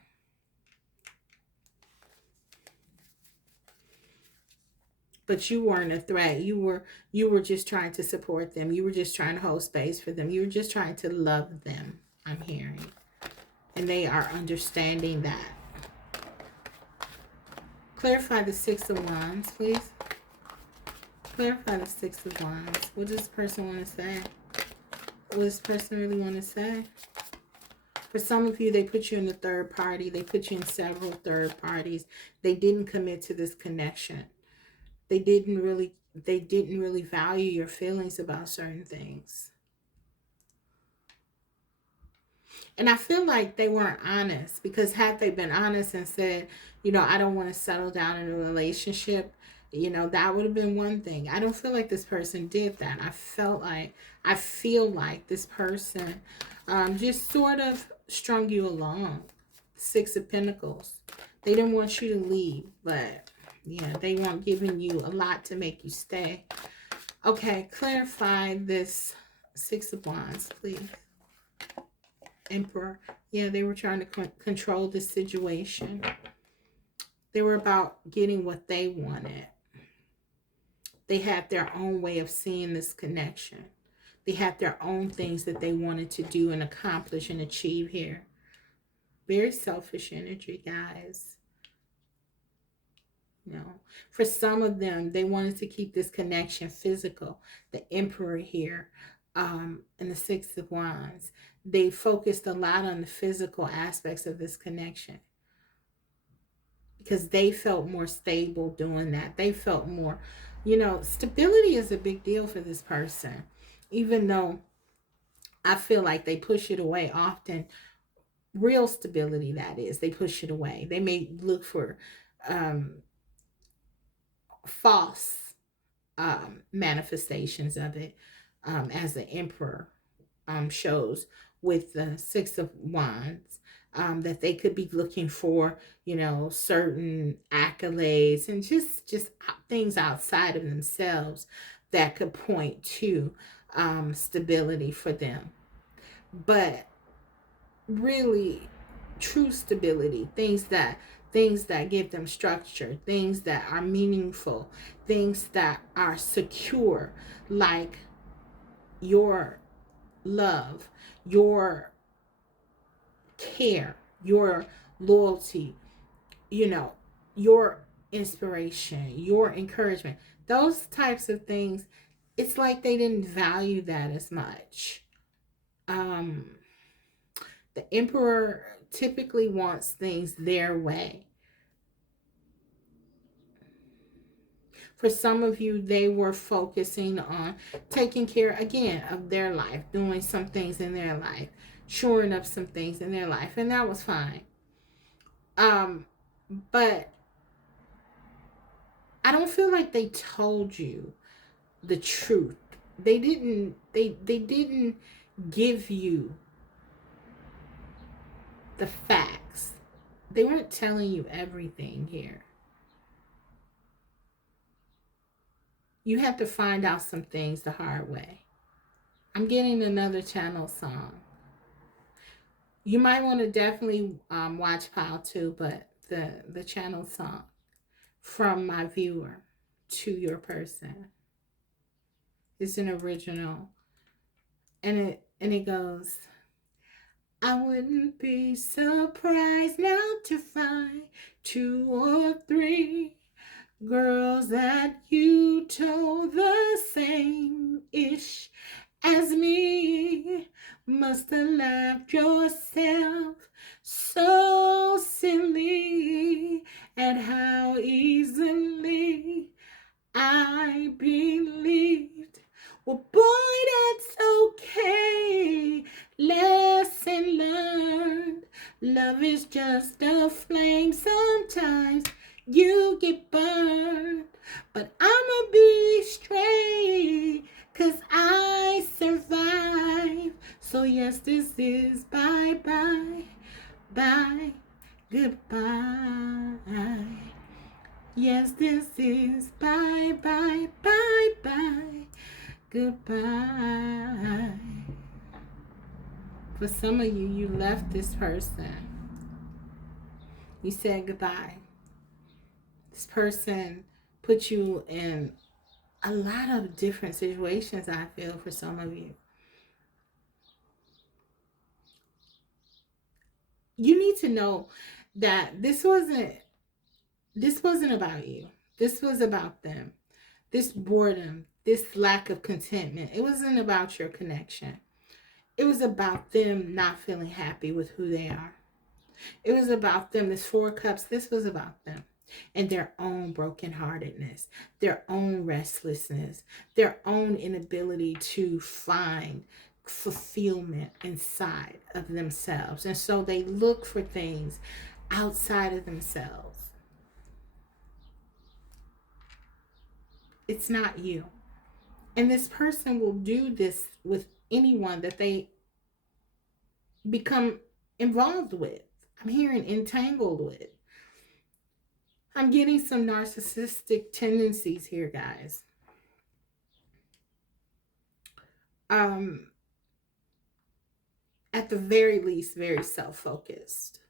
But you weren't a threat. You were just trying to support them. You were just trying to hold space for them. You were just trying to love them, I'm hearing. And they are understanding that. Clarify the Six of Wands, please. Clarify the Six of Wands. What does this person want to say? What does this person really want to say? For some of you, they put you in the third party. They put you in several third parties. They didn't commit to this connection. They didn't really value your feelings about certain things. And I feel like they weren't honest, because had they been honest and said, I don't want to settle down in a relationship, that would have been one thing. I don't feel like this person did that. I feel like this person just sort of strung you along. Six of Pentacles. They didn't want you to leave, but Yeah, they weren't giving you a lot to make you stay. Okay, clarify this Six of Wands, please. Emperor. Yeah, they were trying to control the situation. They were about getting what they wanted. They had their own way of seeing this connection. They had their own things that they wanted to do and accomplish and achieve here. Very selfish energy, guys. You know, for some of them, they wanted to keep this connection physical. The Emperor here, and the Six of Wands, they focused a lot on the physical aspects of this connection because they felt more stable doing that. They felt more, stability is a big deal for this person, even though I feel like they push it away often. Real stability, that is, they push it away. They may look for false manifestations of it, as the Emperor shows with the Six of Wands, that they could be looking for, certain accolades and just things outside of themselves that could point to stability for them. But really, true stability, things that give them structure, things that are meaningful, things that are secure, like your love, your care, your loyalty, your inspiration, your encouragement. Those types of things, it's like they didn't value that as much. Um, the Emperor typically wants things their way. For some of you, they were focusing on taking care, again, of their life, doing some things in their life, shoring up some things in their life, and that was fine. But I don't feel like they told you the truth. They didn't give you the facts. They weren't telling you everything here. You have to find out some things the hard way. I'm getting another channel song. You might want to definitely watch Pile 2, but the channel song from my viewer to your person is an original, and it goes, I wouldn't be surprised now to find 2 or 3 girls that you told the same ish as me. Must have laughed yourself so silly at how easily I believed. Well, boy, that's okay. Lesson learned. Love is just a flame. Sometimes you get burned. But I'ma be straight, 'cause I survive. So yes, this is bye-bye. Bye. Goodbye. Yes, this is bye-bye. Bye-bye. Goodbye. For some of you, you left this person. You said goodbye. This person put you in a lot of different situations, I feel, for some of you. You need to know that this wasn't about you. This was about them. This boredom, this lack of contentment, it wasn't about your connection. It was about them not feeling happy with who they are. It was about them. This 4 cups, this was about them and their own brokenheartedness, their own restlessness, their own inability to find fulfillment inside of themselves. And so they look for things outside of themselves. It's not you. And this person will do this with anyone that they become involved with. I'm hearing entangled with. I'm getting some narcissistic tendencies here, guys. At the very least, very self-focused.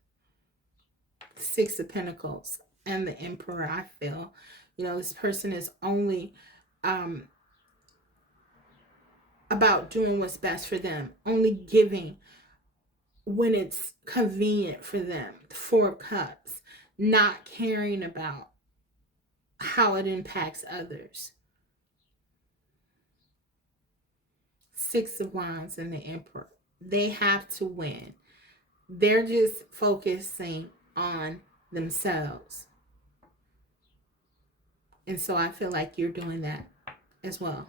Six of Pentacles and the Emperor, I feel. This person is only about doing what's best for them, only giving when it's convenient for them. The Four of Cups, not caring about how it impacts others. Six of Wands and the Emperor. They have to win. They're just focusing on themselves. And so I feel like you're doing that as well.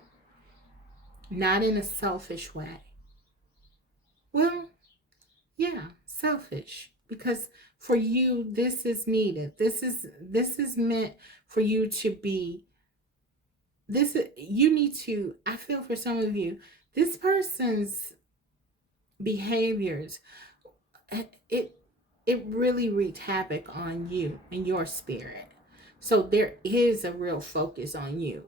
Not in a selfish way. Well, yeah, selfish. Because for you, this is needed. This is meant for you to be. You need to, I feel for some of you, this person's behaviors, it really wreaked havoc on you and your spirit. So there is a real focus on you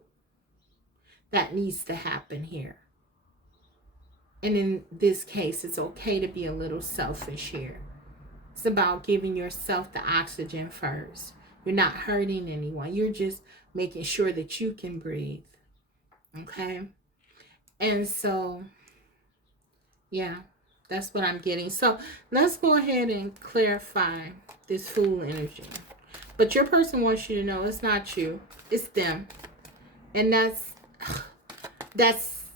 that needs to happen here. And in this case, it's okay to be a little selfish here. It's about giving yourself the oxygen first. You're not hurting anyone. You're just making sure that you can breathe. Okay? And so, yeah, that's what I'm getting. So let's go ahead and clarify this Fool energy. But your person wants you to know it's not you. It's them. And that's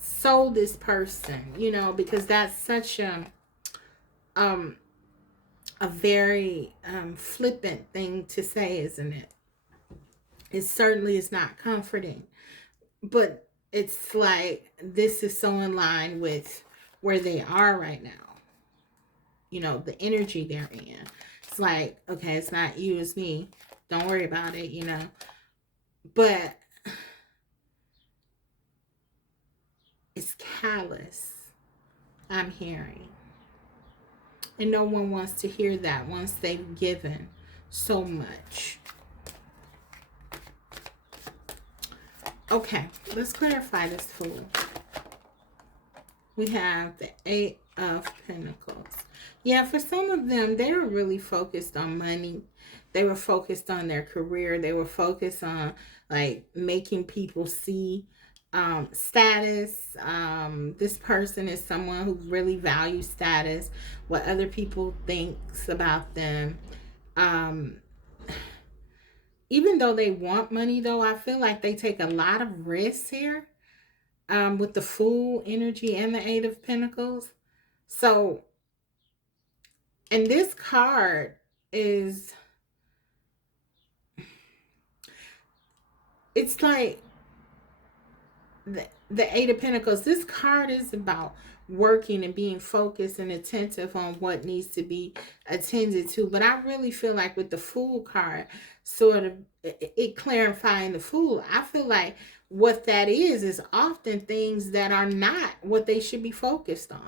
so this person, because that's such a very flippant thing to say, isn't it? It certainly is not comforting. But it's like this is so in line with where they are right now. The energy they're in. It's like, okay, it's not you, it's me. Don't worry about it, But it's callous, I'm hearing. And no one wants to hear that once they've given so much. Okay, let's clarify this Fool. We have the Eight of Pentacles. Yeah, for some of them, they were really focused on money. They were focused on their career. They were focused on making people see status. This person is someone who really values status, what other people thinks about them. Even though they want money, though, I feel like they take a lot of risks here with the Fool energy and the Eight of Pentacles. So, and this card is, it's like the Eight of Pentacles. This card is about working and being focused and attentive on what needs to be attended to. But I really feel like with the Fool card, sort of it clarifying the Fool, I feel like what that is often things that are not what they should be focused on.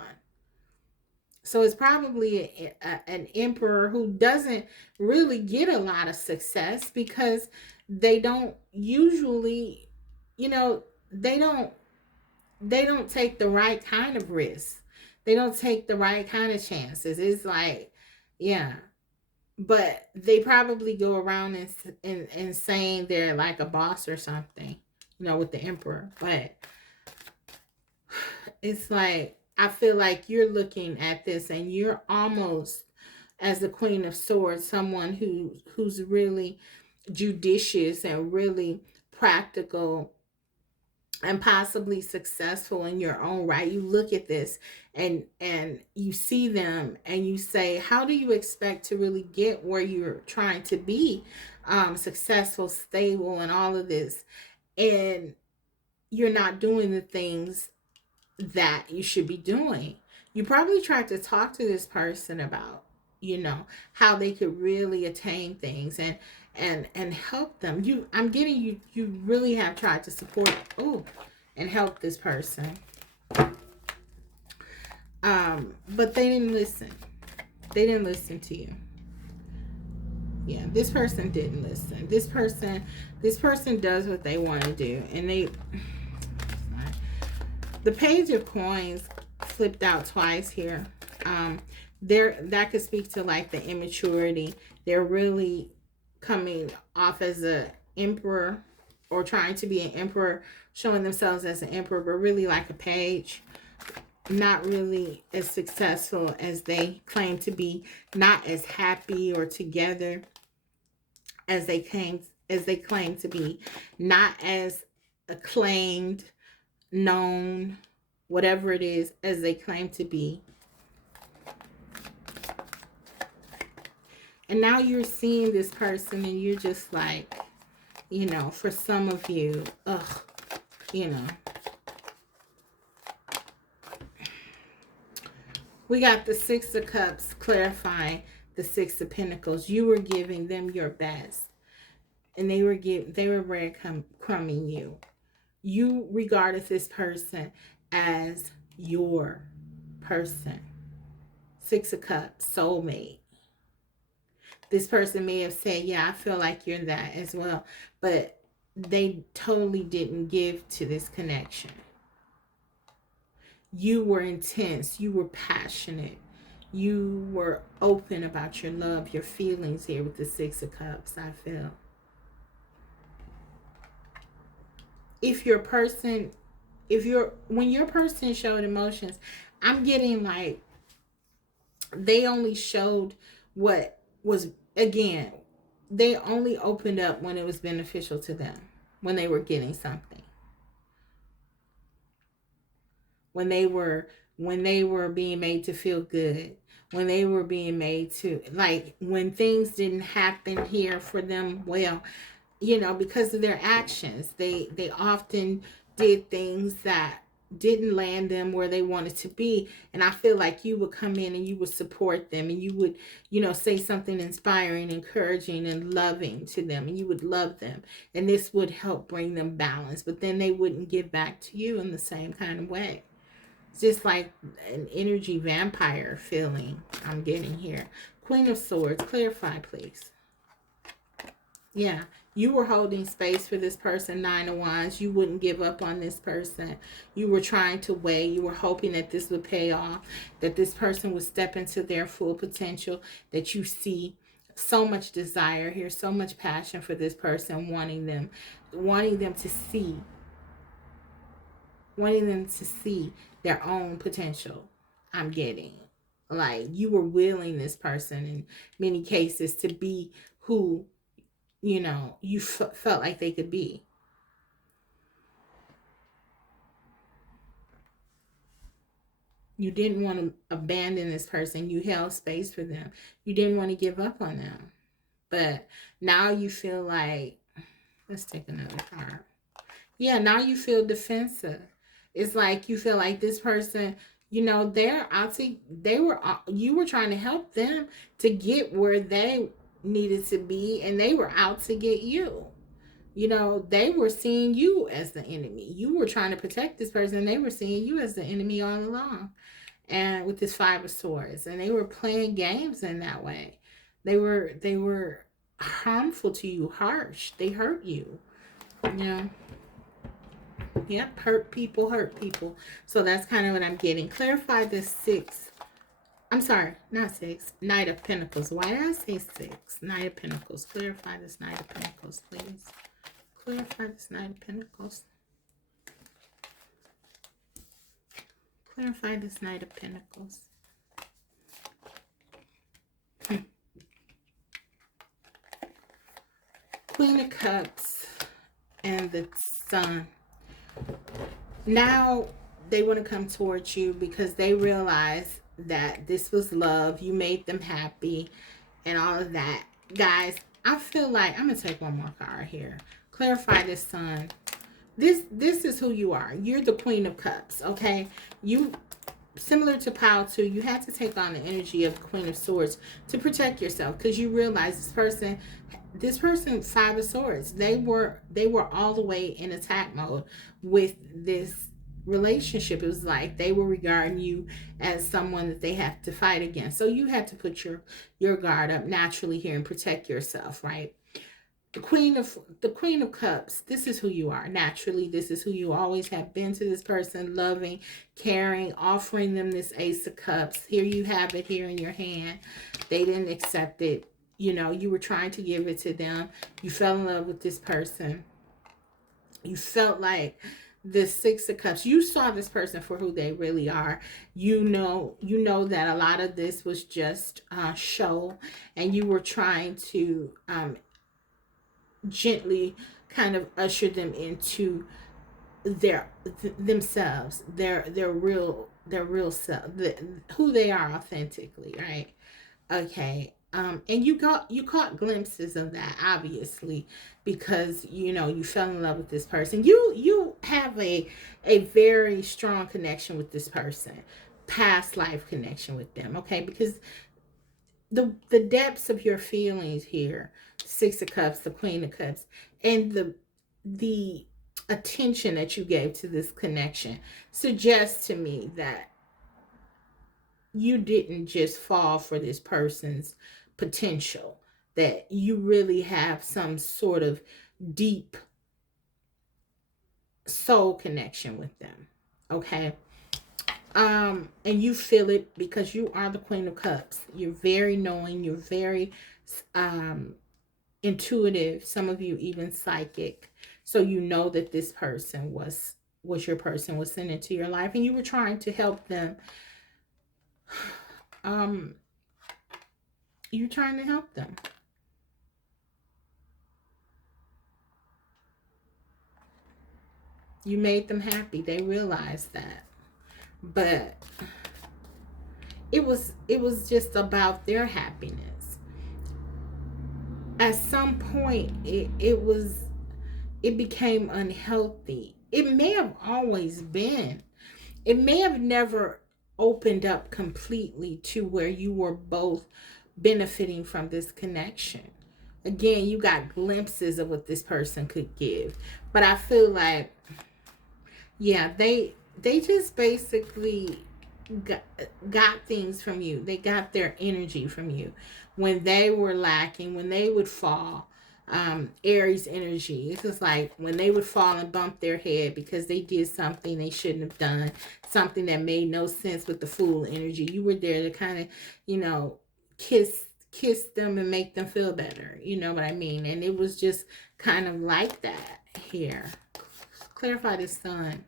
So it's probably an emperor who doesn't really get a lot of success because they don't usually, they don't take the right kind of risks. They don't take the right kind of chances. It's like, yeah. But they probably go around and saying they're like a boss or something, with the emperor. But it's like, I feel like you're looking at this and you're almost, as the Queen of Swords, someone who's really judicious and really practical and possibly successful in your own right. You look at this and you see them and you say, how do you expect to really get where you're trying to be successful, stable, and all of this? And you're not doing the things that you should be doing. You probably tried to talk to this person about, how they could really attain things and help them. I'm getting you really have tried to support and help this person. But they didn't listen. They didn't listen to you. Yeah, this person didn't listen. This person does what they want to do, and the page of coins flipped out twice here. There, that could speak to like the immaturity. They're really coming off as a emperor, or trying to be an emperor, showing themselves as an emperor, but really like a page. Not really as successful as they claim to be, not as happy or together as they claim to be, not as acclaimed, known, whatever it is, as they claim to be. And now you're seeing this person and you're just like, for some of you, you know. We got the Six of Cups clarifying the Six of Pentacles. You were giving them your best, and they were breadcrumbing you. You regarded this person as your person. Six of Cups, soulmate. This person may have said, yeah, I feel like you're that as well. But they totally didn't give to this connection. You were intense. You were passionate. You were open about your love, your feelings here with the Six of Cups, I feel. When your person showed emotions, I'm getting like they only showed what was, again, they only opened up when it was beneficial to them, when they were getting something, when they were being made to feel good, when they were being made to, like, when things didn't happen here for them well, because of their actions. They often did things that didn't land them where they wanted to be. And I feel like you would come in and you would support them, and you would, say something inspiring, encouraging, and loving to them, and you would love them. And this would help bring them balance. But then they wouldn't give back to you in the same kind of way. It's just like an energy vampire feeling I'm getting here. Queen of Swords, clarify, please. Yeah, you were holding space for this person. Nine of Wands. You wouldn't give up on this person. You were trying to wait. You were hoping that this would pay off, that this person would step into their full potential, that you see so much desire here, so much passion for this person, wanting them to see their own potential. I'm getting like you were willing this person in many cases to be who you felt like they could be. You didn't want to abandon this person. You held space for them. You didn't want to give up on them. But now you feel like, let's take another card. Yeah, now you feel defensive. It's like you feel like this person, they're out to, you were trying to help them to get where they needed to be, and they were out to get you. They were seeing you as the enemy. You were trying to protect this person, and they were seeing you as the enemy all along. And with this Five of Swords, and they were playing games in that way. They were harmful to you, harsh. They hurt you. Yep, hurt people. So that's kind of what I'm getting. Clarify this six. I'm sorry, not six. Knight of Pentacles. Why did I say six? Knight of Pentacles. Clarify this Knight of Pentacles, please. Clarify this Knight of Pentacles. Clarify this Knight of Pentacles. Queen of Cups and the Sun. Now they want to come towards you because they realize that this was love. You made them happy and all of that. Guys, I feel like I'm going to take one more card here. Clarify this, Sun. This is who you are. You're the Queen of Cups, okay? You, similar to Pile 2, you had to take on the energy of the Queen of Swords to protect yourself, because you realize this person, Five of Swords, they were all the way in attack mode with this relationship. It was like they were regarding you as someone that they have to fight against. So you had to put your guard up naturally here and protect yourself, right? The Queen of Cups, this is who you are naturally. This is who you always have been to this person, loving, caring, offering them this Ace of Cups. Here you have it here in your hand. They didn't accept it. You were trying to give it to them. You fell in love with this person. You felt like the Six of Cups. You saw this person for who they really are. You know that a lot of this was just show, and you were trying to gently kind of usher them into themselves, their real self, who they are authentically, right? Okay. And you caught glimpses of that, obviously, because you fell in love with this person. You have a very strong connection with this person, past life connection with them, okay? Because the depths of your feelings here, Six of Cups, the Queen of Cups, and the attention that you gave to this connection suggests to me that you didn't just fall for this person's potential, that you really have some sort of deep soul connection with them. Okay. And you feel it because you are the Queen of Cups. You're very knowing, you're very intuitive, some of you even psychic. So you know that this person was your person, was sent into your life, and you were trying to help them. You're trying to help them. You made them happy. They realized that. But it was just about their happiness. At some point it became unhealthy. It may have always been. It may have never opened up completely to where you were both benefiting from this connection. Again, you got glimpses of what this person could give. But I feel like, yeah, they just basically got things from you. They got their energy from you when they were lacking, when they would fall. Aries energy. It's just like when they would fall and bump their head because they did something they shouldn't have done, something that made no sense with the Fool energy. You were there to kind of, kiss them and make them feel better. You know what I mean? And it was just kind of like that here. Clarify the Sun,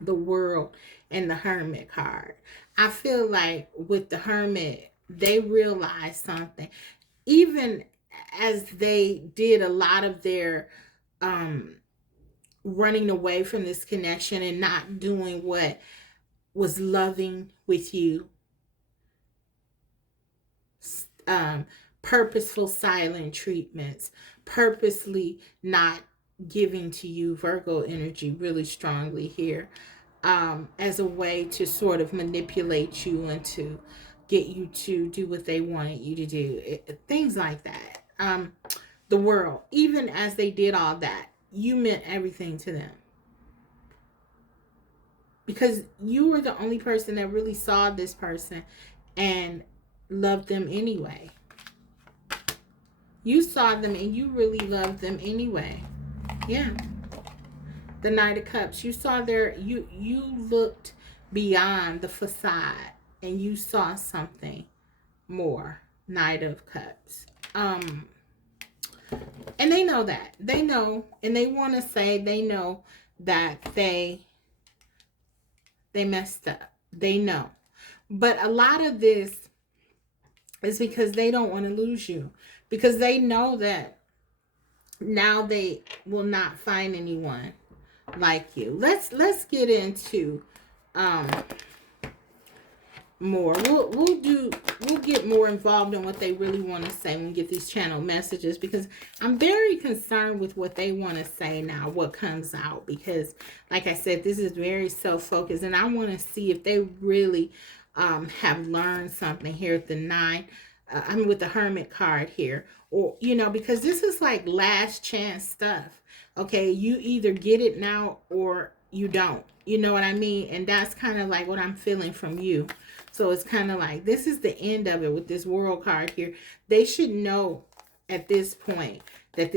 the World, and the Hermit card. I feel like with the Hermit, they realized something. Even as they did a lot of their running away from this connection and not doing what was loving with you, purposeful silent treatments, purposely not giving to you, Virgo energy really strongly here, as a way to sort of manipulate you and to get you to do what they wanted you to do. Things like that. The World, even as they did all that, you meant everything to them. Because you were the only person that really saw this person and loved them anyway. You saw them and you really loved them anyway. Yeah. The Knight of Cups. You saw you looked beyond the facade and you saw something more. Knight of Cups. And they know that. They know, and they want to say they know that they messed up. They know. But a lot of this is because they don't want to lose you. Because they know that now they will not find anyone like you. Let's get into more. We'll get more involved in what they really want to say when we get these channel messages, because I'm very concerned with what they want to say now, what comes out, because like I said, this is very self-focused, and I want to see if they really have learned something here at the nine. I'm with the Hermit card here, or because this is like last chance stuff. Okay, you either get it now or you don't. You know what I mean? And that's kind of like what I'm feeling from you. So it's kind of like this is the end of it with this world card here. They should know at this point that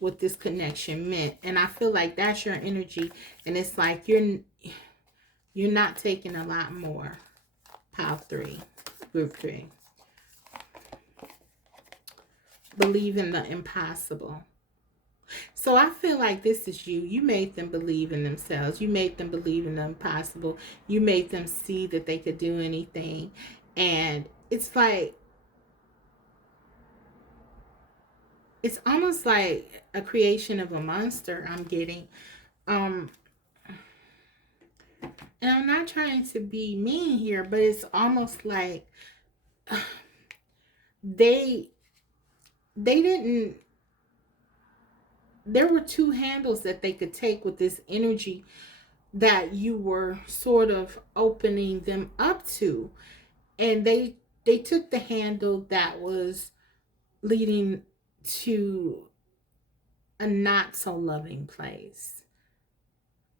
what this connection meant. And I feel like that's your energy. And it's like you're not taking a lot more. Pile 3, group 3. Believe in the impossible. So I feel like this is you. You made them believe in themselves. You made them believe in the impossible. You made them see that they could do anything. And it's like, it's almost like a creation of a monster I'm getting. Um, and I'm not trying to be mean here, but it's almost like they didn't, there were two handles that they could take with this energy that you were sort of opening them up to, and they took the handle that was leading to a not so loving place,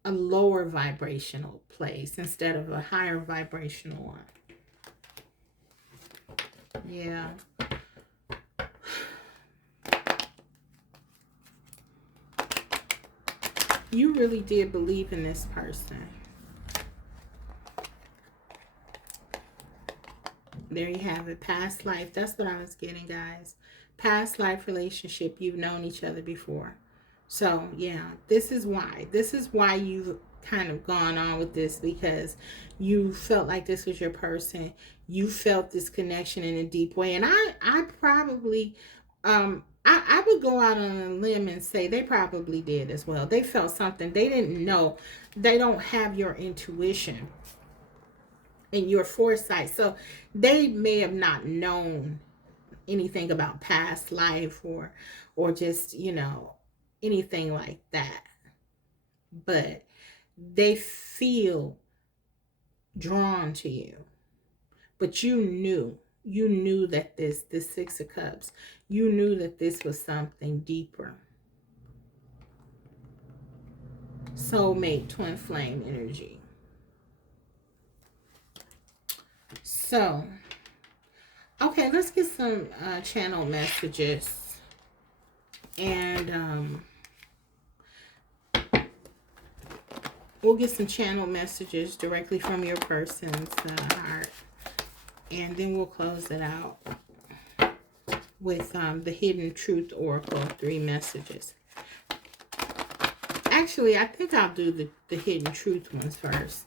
a lower vibrational place instead of a higher vibrational one. Yeah. You really did believe in this person. There you have it. Past life. That's what I was getting, guys. Past life relationship. You've known each other before. So, yeah, this is why. This is why you've kind of gone on with this, because you felt like this was your person. You felt this connection in a deep way. And I probably, I would go out on a limb and say they probably did as well. They felt something. They didn't know. They don't have your intuition and your foresight. So they may have not known anything about past life or just, anything like that. But they feel drawn to you. But you knew that this 6 of Cups, you knew that this was something deeper. Soulmate, twin flame energy. So, okay, let's get some channel messages. And we'll get some channel messages directly from your person's heart. And then we'll close it out with the Hidden Truth Oracle, 3 messages. Actually, I think I'll do the Hidden Truth ones first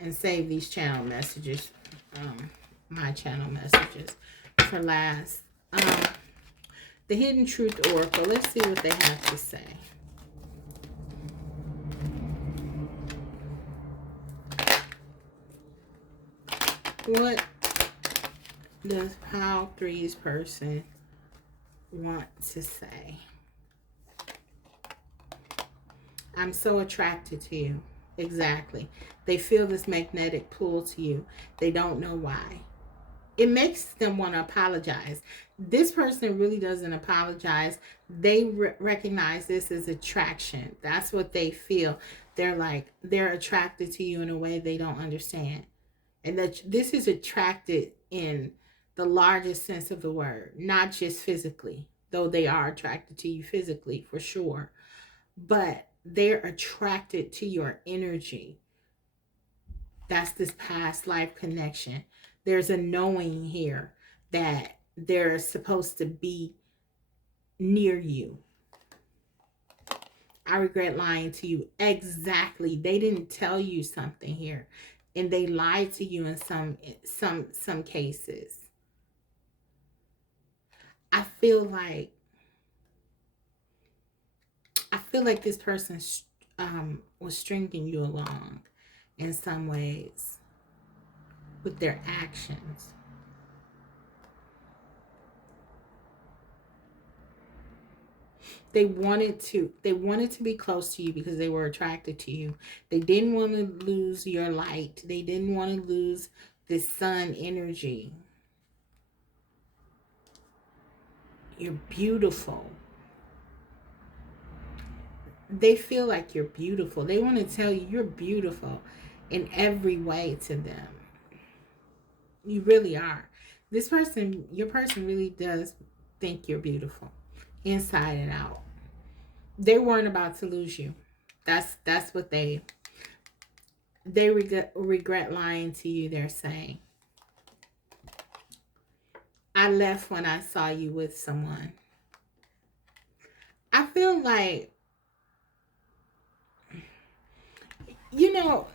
and save these channel messages, my channel messages, for last. The Hidden Truth Oracle, let's see what they have to say. What does Pile 3's person want to say? I'm so attracted to you. Exactly. They feel this magnetic pull to you. They don't know why. It makes them want to apologize. This person really doesn't apologize. They recognize this as attraction. That's what they feel. They're attracted to you in a way they don't understand. And that this is attracted in the largest sense of the word, not just physically, though they are attracted to you physically for sure. But they're attracted to your energy. That's this past life connection. There's a knowing here that they're supposed to be near you. I regret lying to you. Exactly. They didn't tell you something here, and they lied to you in some cases. I feel like this person was stringing you along in some ways with their actions. They wanted to be close to you because they were attracted to you. They didn't want to lose your light. They didn't want to lose this sun energy. You're beautiful. they feel like you're beautiful. They want to tell you you're beautiful in every way to them. You really are. This person, your person really does think you're beautiful inside and out. They weren't about to lose you. That's what they regret lying to you. They're saying, I left when I saw you with someone. I feel like, you know,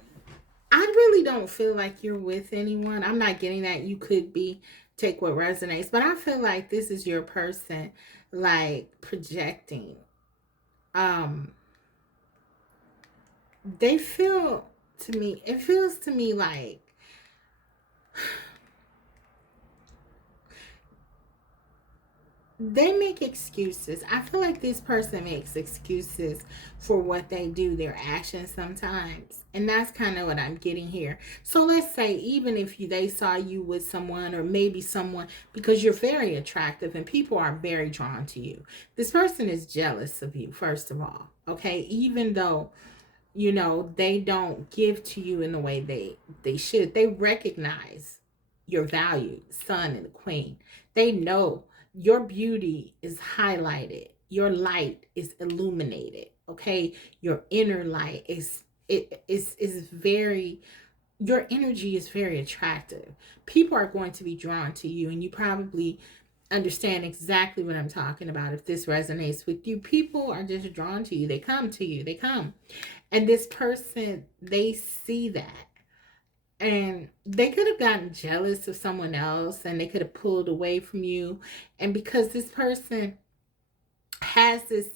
I really don't feel like you're with anyone. I'm not getting that. You could be, take what resonates, but I feel like this is your person, like, projecting. Um, they feel to me, it feels to me like they make excuses. I feel like this person makes excuses for what they do, their actions sometimes. And that's kind of what I'm getting here. So let's say even if they saw you with someone, or maybe someone, because you're very attractive and people are very drawn to you. This person is jealous of you, first of all. Okay? Even though, they don't give to you in the way they should. They recognize your value, son and the queen. They know your beauty is highlighted, your light is illuminated. Okay, your inner light is very, your energy is very attractive. People are going to be drawn to you, and you probably understand exactly what I'm talking about. If this resonates with you, people are just drawn to you. They come to you. They come. And this person, they see that. And they could have gotten jealous of someone else, and they could have pulled away from you. And because this person has this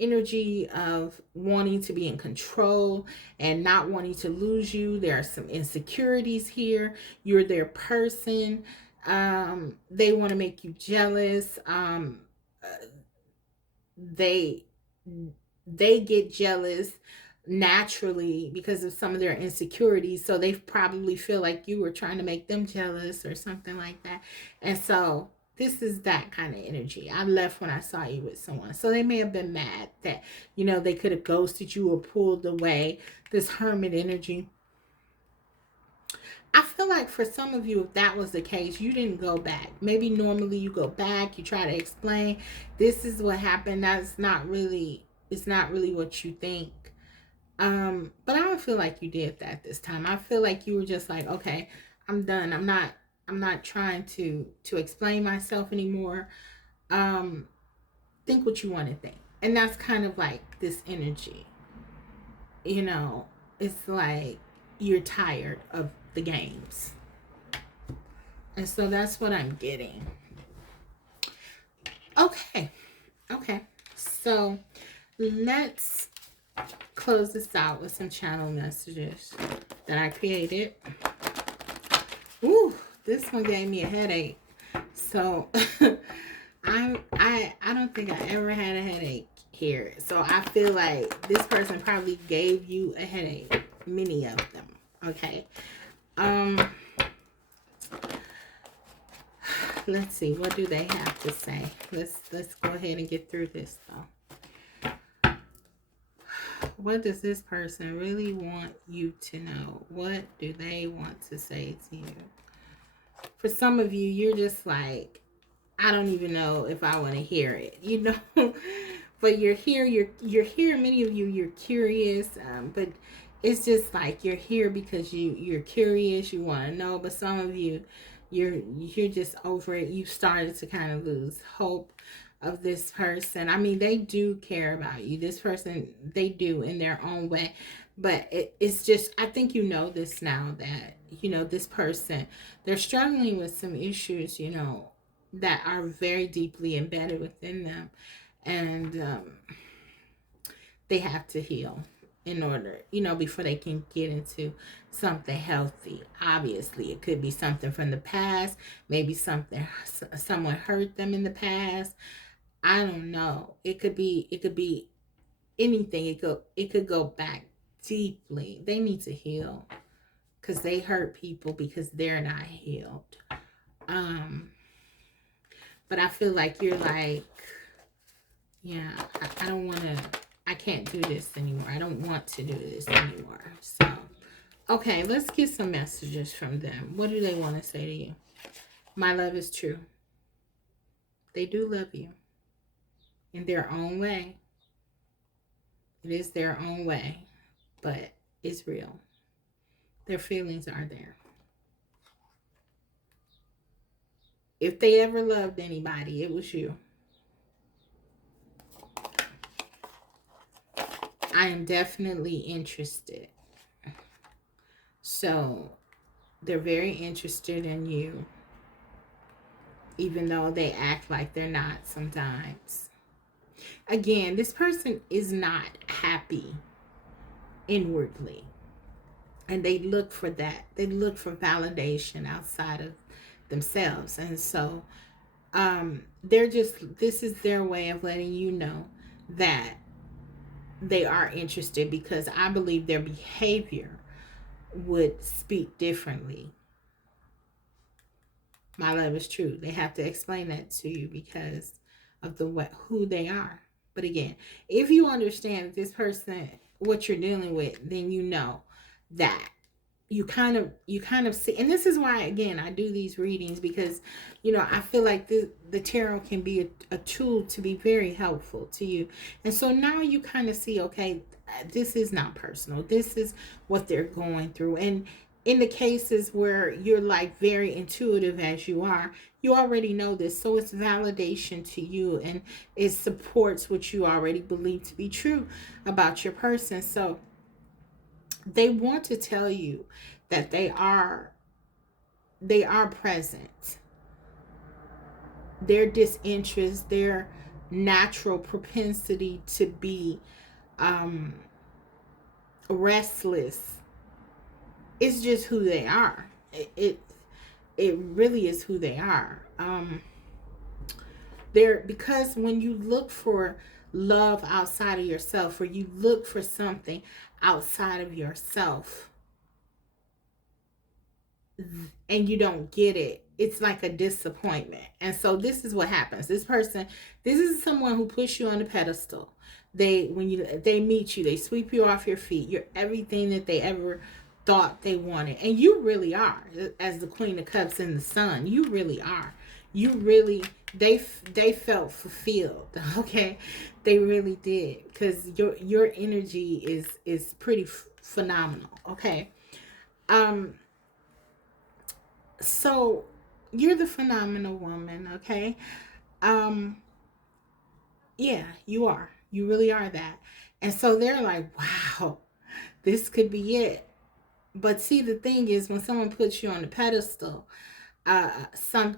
energy of wanting to be in control and not wanting to lose you, there are some insecurities here. You're their person. They want to make you jealous. They get jealous naturally because of some of their insecurities, so they probably feel like you were trying to make them jealous or something like that. And so this is that kind of energy. I left when I saw you with someone. So they may have been mad that, they could have ghosted you or pulled away. This hermit energy. I feel like for some of you, if that was the case, you didn't go back. Maybe normally you go back, you try to explain, this is what happened. That's not really, it's not really what you think. But I don't feel like you did that this time. I feel like you were just like, okay, I'm done. I'm not trying to explain myself anymore. Think what you want to think. And that's kind of like this energy. It's like you're tired of the games. And so that's what I'm getting. Okay. So let's close this out with some channel messages that I created. Ooh, this one gave me a headache. So I don't think I ever had a headache here. So I feel like this person probably gave you a headache. Many of them. Okay. Let's see, what do they have to say? Let's go ahead and get through this though. What does this person really want you to know? What do they want to say to you? For some of you, you're just like, I don't even know if I want to hear it, But you're here. You're here. Many of you, you're curious. But it's just like you're here because you're curious. You want to know. But some of you, you're just over it. You started to kind of lose hope of this person. I mean, they do care about you. This person, they do in their own way. But it's just, I think this now that, this person, they're struggling with some issues, that are very deeply embedded within them. And they have to heal in order, before they can get into something healthy. Obviously, it could be something from the past. Maybe someone hurt them in the past. I don't know. It could be anything. It could go back deeply. They need to heal because they hurt people because they're not healed. But I feel like you're like, yeah, I don't want to I can't do this anymore. I don't want to do this anymore. So, okay, let's get some messages from them. What do they want to say to you? My love is true. They do love you in their own way. It is their own way, but it's real. Their feelings are there. If they ever loved anybody, it was you. I am definitely interested. So they're very interested in you, even though they act like they're not sometimes. Again, this person is not happy inwardly. And they look for that. They look for validation outside of themselves. And so this is their way of letting you know that they are interested, because I believe their behavior would speak differently. My love is true. They have to explain that to you because of who they are. But again, if you understand this person, what you're dealing with, then you know that you kind of see. And this is why, again, I do these readings, because I feel like the tarot can be a tool to be very helpful to you. And so now you kind of see, okay, this is not personal, this is what they're going through. And in the cases where you're like very intuitive as you are, you already know this, so it's validation to you, and it supports what you already believe to be true about your person. So they want to tell you that they are present. Their disinterest, their natural propensity to be restless, it's just who they are. It really is who they are. Because when you look for love outside of yourself, or you look for something outside of yourself, and you don't get it, it's like a disappointment. And so this is what happens. This is someone who puts you on a pedestal. They meet you, they sweep you off your feet. You're everything that they ever thought they wanted. And you really are. As the Queen of Cups in the Sun, you really are. You really, they felt fulfilled. Okay, they really did, because your energy is pretty phenomenal. Okay, so you're the phenomenal woman. Okay, yeah, you are. You really are that. And so they're like, wow, this could be it. But see, the thing is, when someone puts you on the pedestal,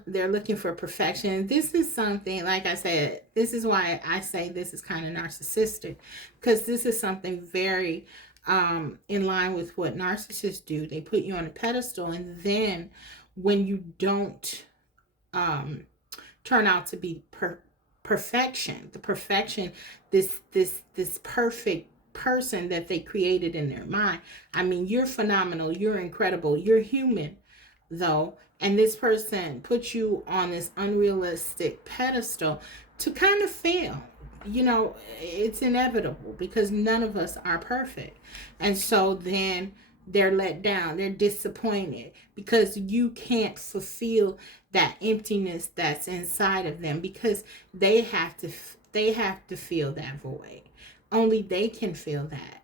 they're looking for perfection. This is something, like I said, this is why I say this is kind of narcissistic, because this is something very in line with what narcissists do. They put you on a pedestal, and then when you don't turn out to be perfection, this perfect person that they created in their mind. I mean, you're phenomenal, you're incredible, you're human though, and this person puts you on this unrealistic pedestal to kind of fail. It's inevitable, because none of us are perfect. And so then they're let down, they're disappointed, because you can't fulfill that emptiness that's inside of them, because they have to feel that void. Only they can feel that.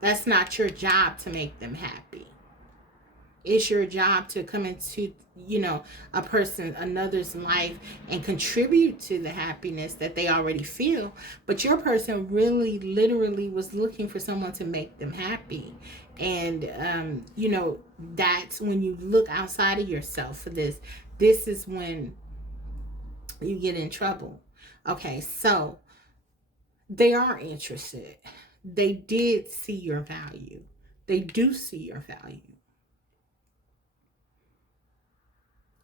That's not your job to make them happy. It's your job to come into another's life and contribute to the happiness that they already feel. But your person really literally was looking for someone to make them happy. And that's when you look outside of yourself for this is when you get in trouble. Okay, so they are interested. They did see your value. They do see your value.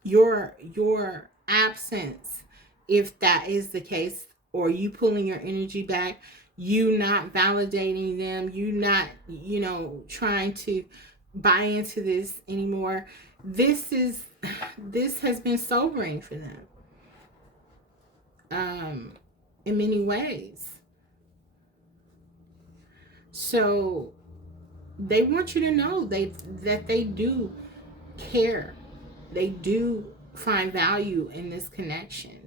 Your absence, if that is the case, or you pulling your energy back, you not validating them, you not trying to buy into this anymore, this has been sobering for them in many ways. So they want you to know that they do care. They do find value in this connection.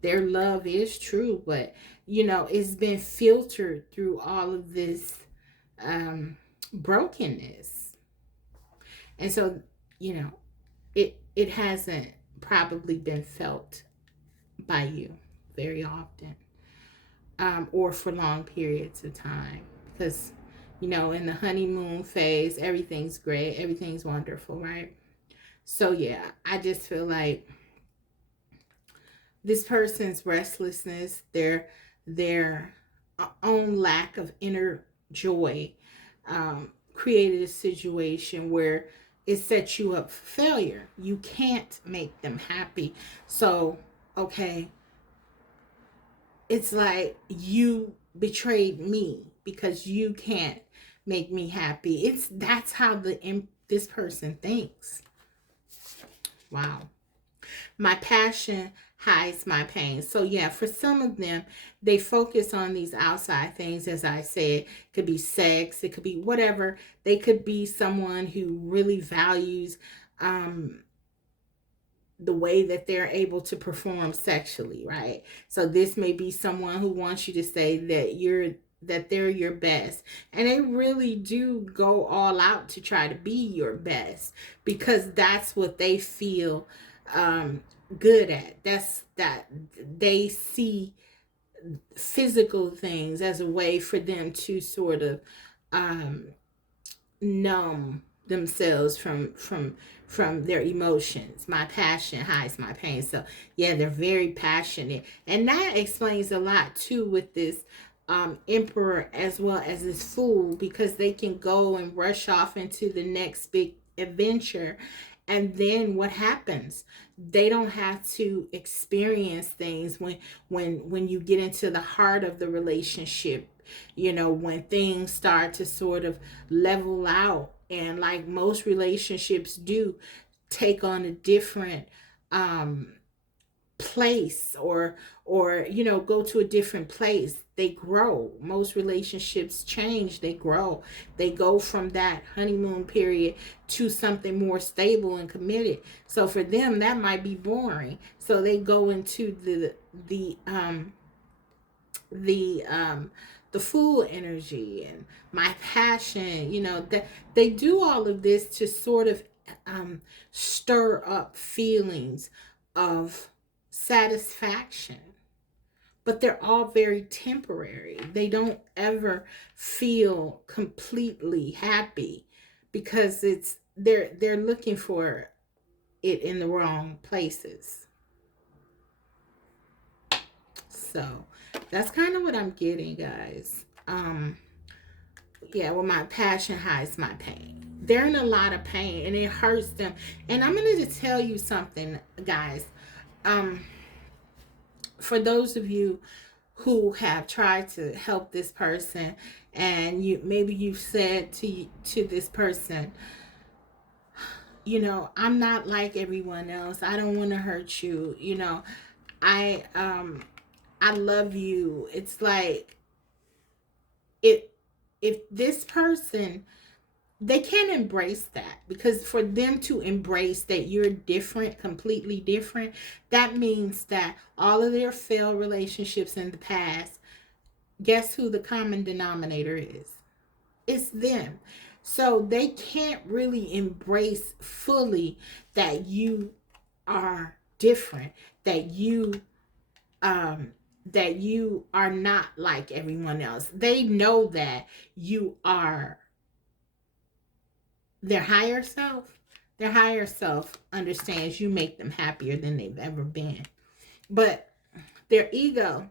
Their love is true, but it's been filtered through all of this brokenness. And so, it hasn't probably been felt by you very often, or for long periods of time, because in the honeymoon phase, everything's great, everything's wonderful, right? So yeah, I just feel like this person's restlessness, their own lack of inner joy, created a situation where it sets you up for failure. You can't make them happy. So, okay, it's like you betrayed me because you can't make me happy. That's how this person thinks. Wow. My passion hides my pain. So yeah, for some of them, they focus on these outside things. As I said, it could be sex, it could be whatever. They could be someone who really values the way that they're able to perform sexually, right? So this may be someone who wants you to say that they're your best, and they really do go all out to try to be your best because that's what they feel good at. That they see physical things as a way for them to sort of um, numb themselves from their emotions. My passion hides my pain. So yeah, they're very passionate, and that explains a lot too with this emperor as well as this fool, because they can go and rush off into the next big adventure, and then what happens? They don't have to experience things when you get into the heart of the relationship, when things start to sort of level out, and like most relationships do, take on a different place, or go to a different place. They grow. Most relationships change. They grow. They go from that honeymoon period to something more stable and committed. So for them that might be boring, so they go into the fool energy and my passion. That they do all of this to sort of stir up feelings of satisfaction, but they're all very temporary. They don't ever feel completely happy because they're looking for it in the wrong places. So that's kind of what I'm getting, guys. Yeah, well, my passion hides my pain. They're in a lot of pain and it hurts them. And I'm going to tell you something, guys. Um, for those of you who have tried to help this person, and you've said to this person, I'm not like everyone else. I don't want to hurt you. I I love you. It's like if this person, they can't embrace that, because for them to embrace that you're different, completely different, that means that all of their failed relationships in the past, guess who the common denominator is? It's them. So they can't really embrace fully that you are different, that you are not like everyone else. They know that you are their higher self. Their higher self understands you make them happier than they've ever been. But their ego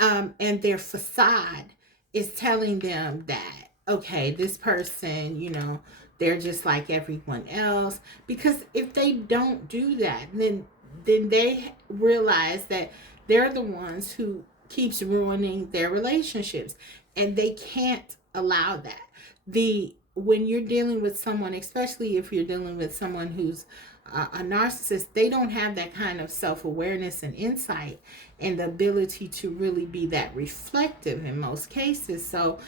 and their facade is telling them that, okay, this person, they're just like everyone else. Because if they don't do that, then they realize that they're the ones who keeps ruining their relationships, and they can't allow that. The when you're dealing with someone, especially if you're dealing with someone who's a narcissist, they don't have that kind of self-awareness and insight and the ability to really be that reflective in most cases. So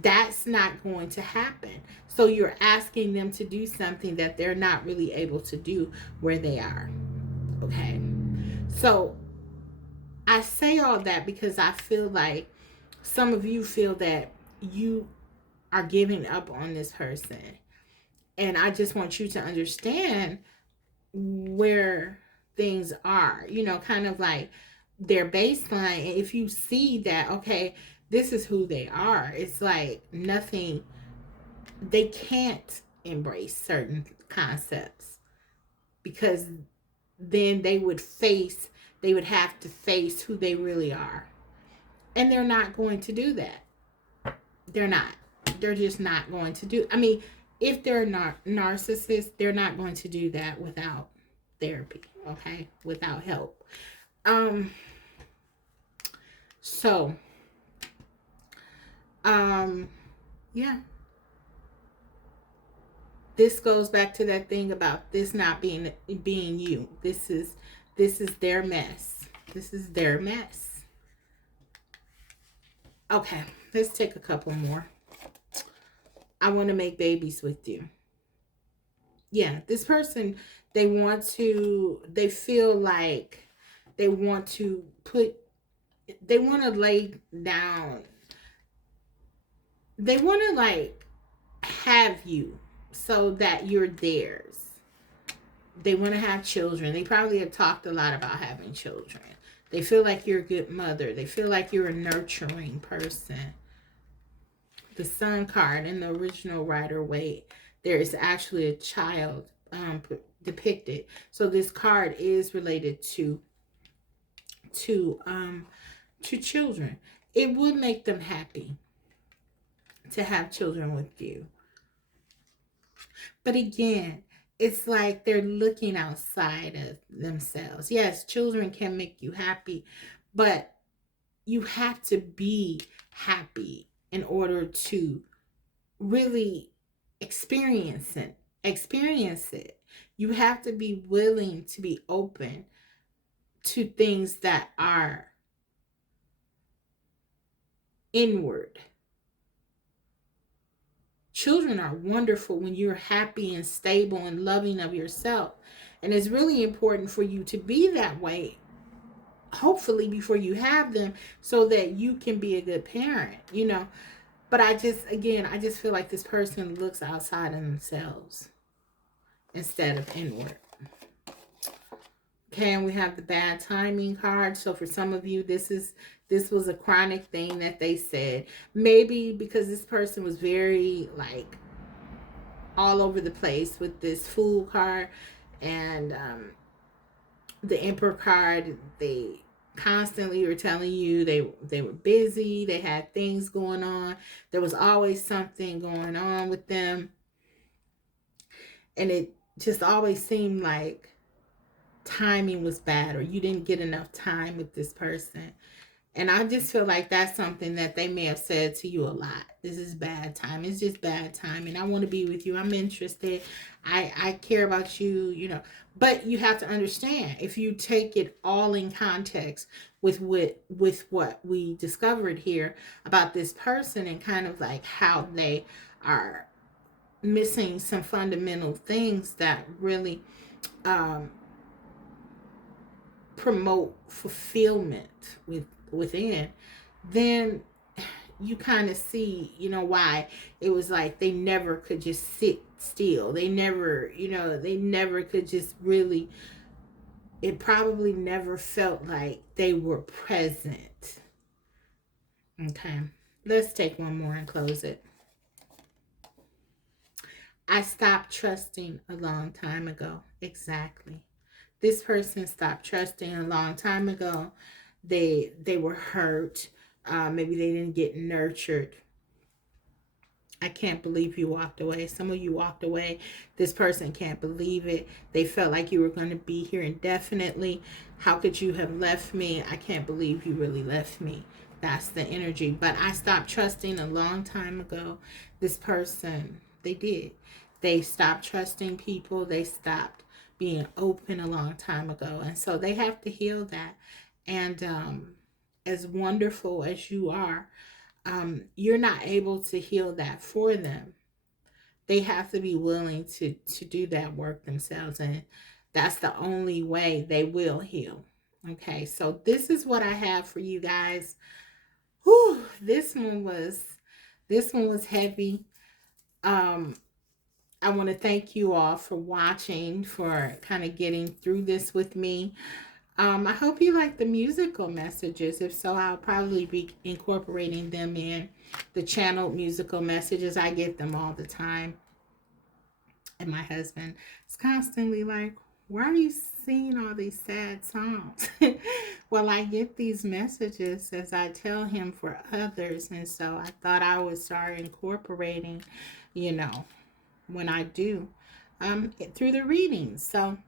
that's not going to happen. So you're asking them to do something that they're not really able to do where they are. Okay. So I say all that because I feel like some of you feel that you are giving up on this person. And I just want you to understand where things are, kind of like their baseline. And if you see that, okay, this is who they are, it's like nothing, they can't embrace certain concepts because then they would have to face who they really are. And they're not going to do that. They're not. They're just not going to do. I mean, if they're not narcissists, they're not going to do that without therapy, okay? Without help. Um so yeah. This goes back to that thing about this not being you. This is their mess. This is their mess. Okay, let's take a couple more. I want to make babies with you. Yeah, this person, they feel like they want to lay down, they want to like have you so that you're theirs. They want to have children. They probably have talked a lot about having children. They feel like you're a good mother. They feel like you're a nurturing person. The Sun card in the original Rider-Waite, there is actually a child depicted. So this card is related to children. It would make them happy to have children with you. But again, it's like they're looking outside of themselves. Yes, children can make you happy, but you have to be happy in order to really experience it. You have to be willing to be open to things that are inward. Children are wonderful when you're happy and stable and loving of yourself. And it's really important for you to be that way, hopefully, before you have them, so that you can be a good parent, But I just feel like this person looks outside of themselves instead of inward. Okay, and we have the bad timing card. So for some of you, this was a chronic thing that they said. Maybe because this person was very like all over the place with this Fool card and the Emperor card. They constantly were telling you they were busy, they had things going on, there was always something going on with them, and it just always seemed like timing was bad or you didn't get enough time with this person. And I just feel like that's something that they may have said to you a lot. This is bad time. It's just bad timing. I want to be with you. I'm interested. I care about you, But you have to understand, if you take it all in context with what we discovered here about this person and kind of like how they are missing some fundamental things that really promote fulfillment within, then you kind of see, why it was like they never could just sit still. They never could just really, it probably never felt like they were present. Okay, let's take one more and close it. I stopped trusting a long time ago. Exactly. This person stopped trusting a long time ago. They were hurt. Maybe they didn't get nurtured. I can't believe you walked away. Some of you walked away. This person can't believe it. They felt like you were going to be here indefinitely. How could you have left me? I can't believe you really left me. That's the energy. But I stopped trusting a long time ago. This person They did. They stopped trusting people. They stopped being open a long time ago. And so they have to heal that. And as wonderful as you are, you're not able to heal that for them. They have to be willing to do that work themselves. And that's the only way they will heal. Okay, so this is what I have for you guys. Whew, this one was heavy. Um, I want to thank you all for watching, for kind of getting through this with me. I hope you like the musical messages. If so, I'll probably be incorporating them in the channeled musical messages. I get them all the time. And my husband is constantly like, why are you singing all these sad songs? Well, I get these messages as I tell him for others. And so I thought I would start incorporating, you know, when I do, through the readings. So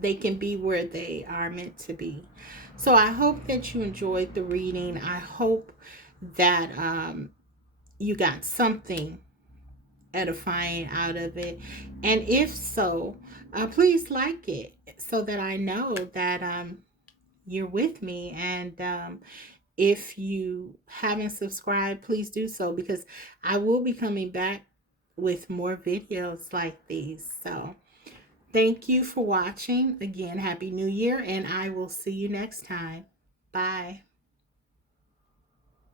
they can be where they are meant to be. So I hope that you enjoyed the reading. I hope that you got something edifying out of it. And if so, please like it so that I know that you're with me. And if you haven't subscribed, please do so, because I will be coming back with more videos like these. So thank you for watching. Again, Happy New Year, and I will see you next time. Bye.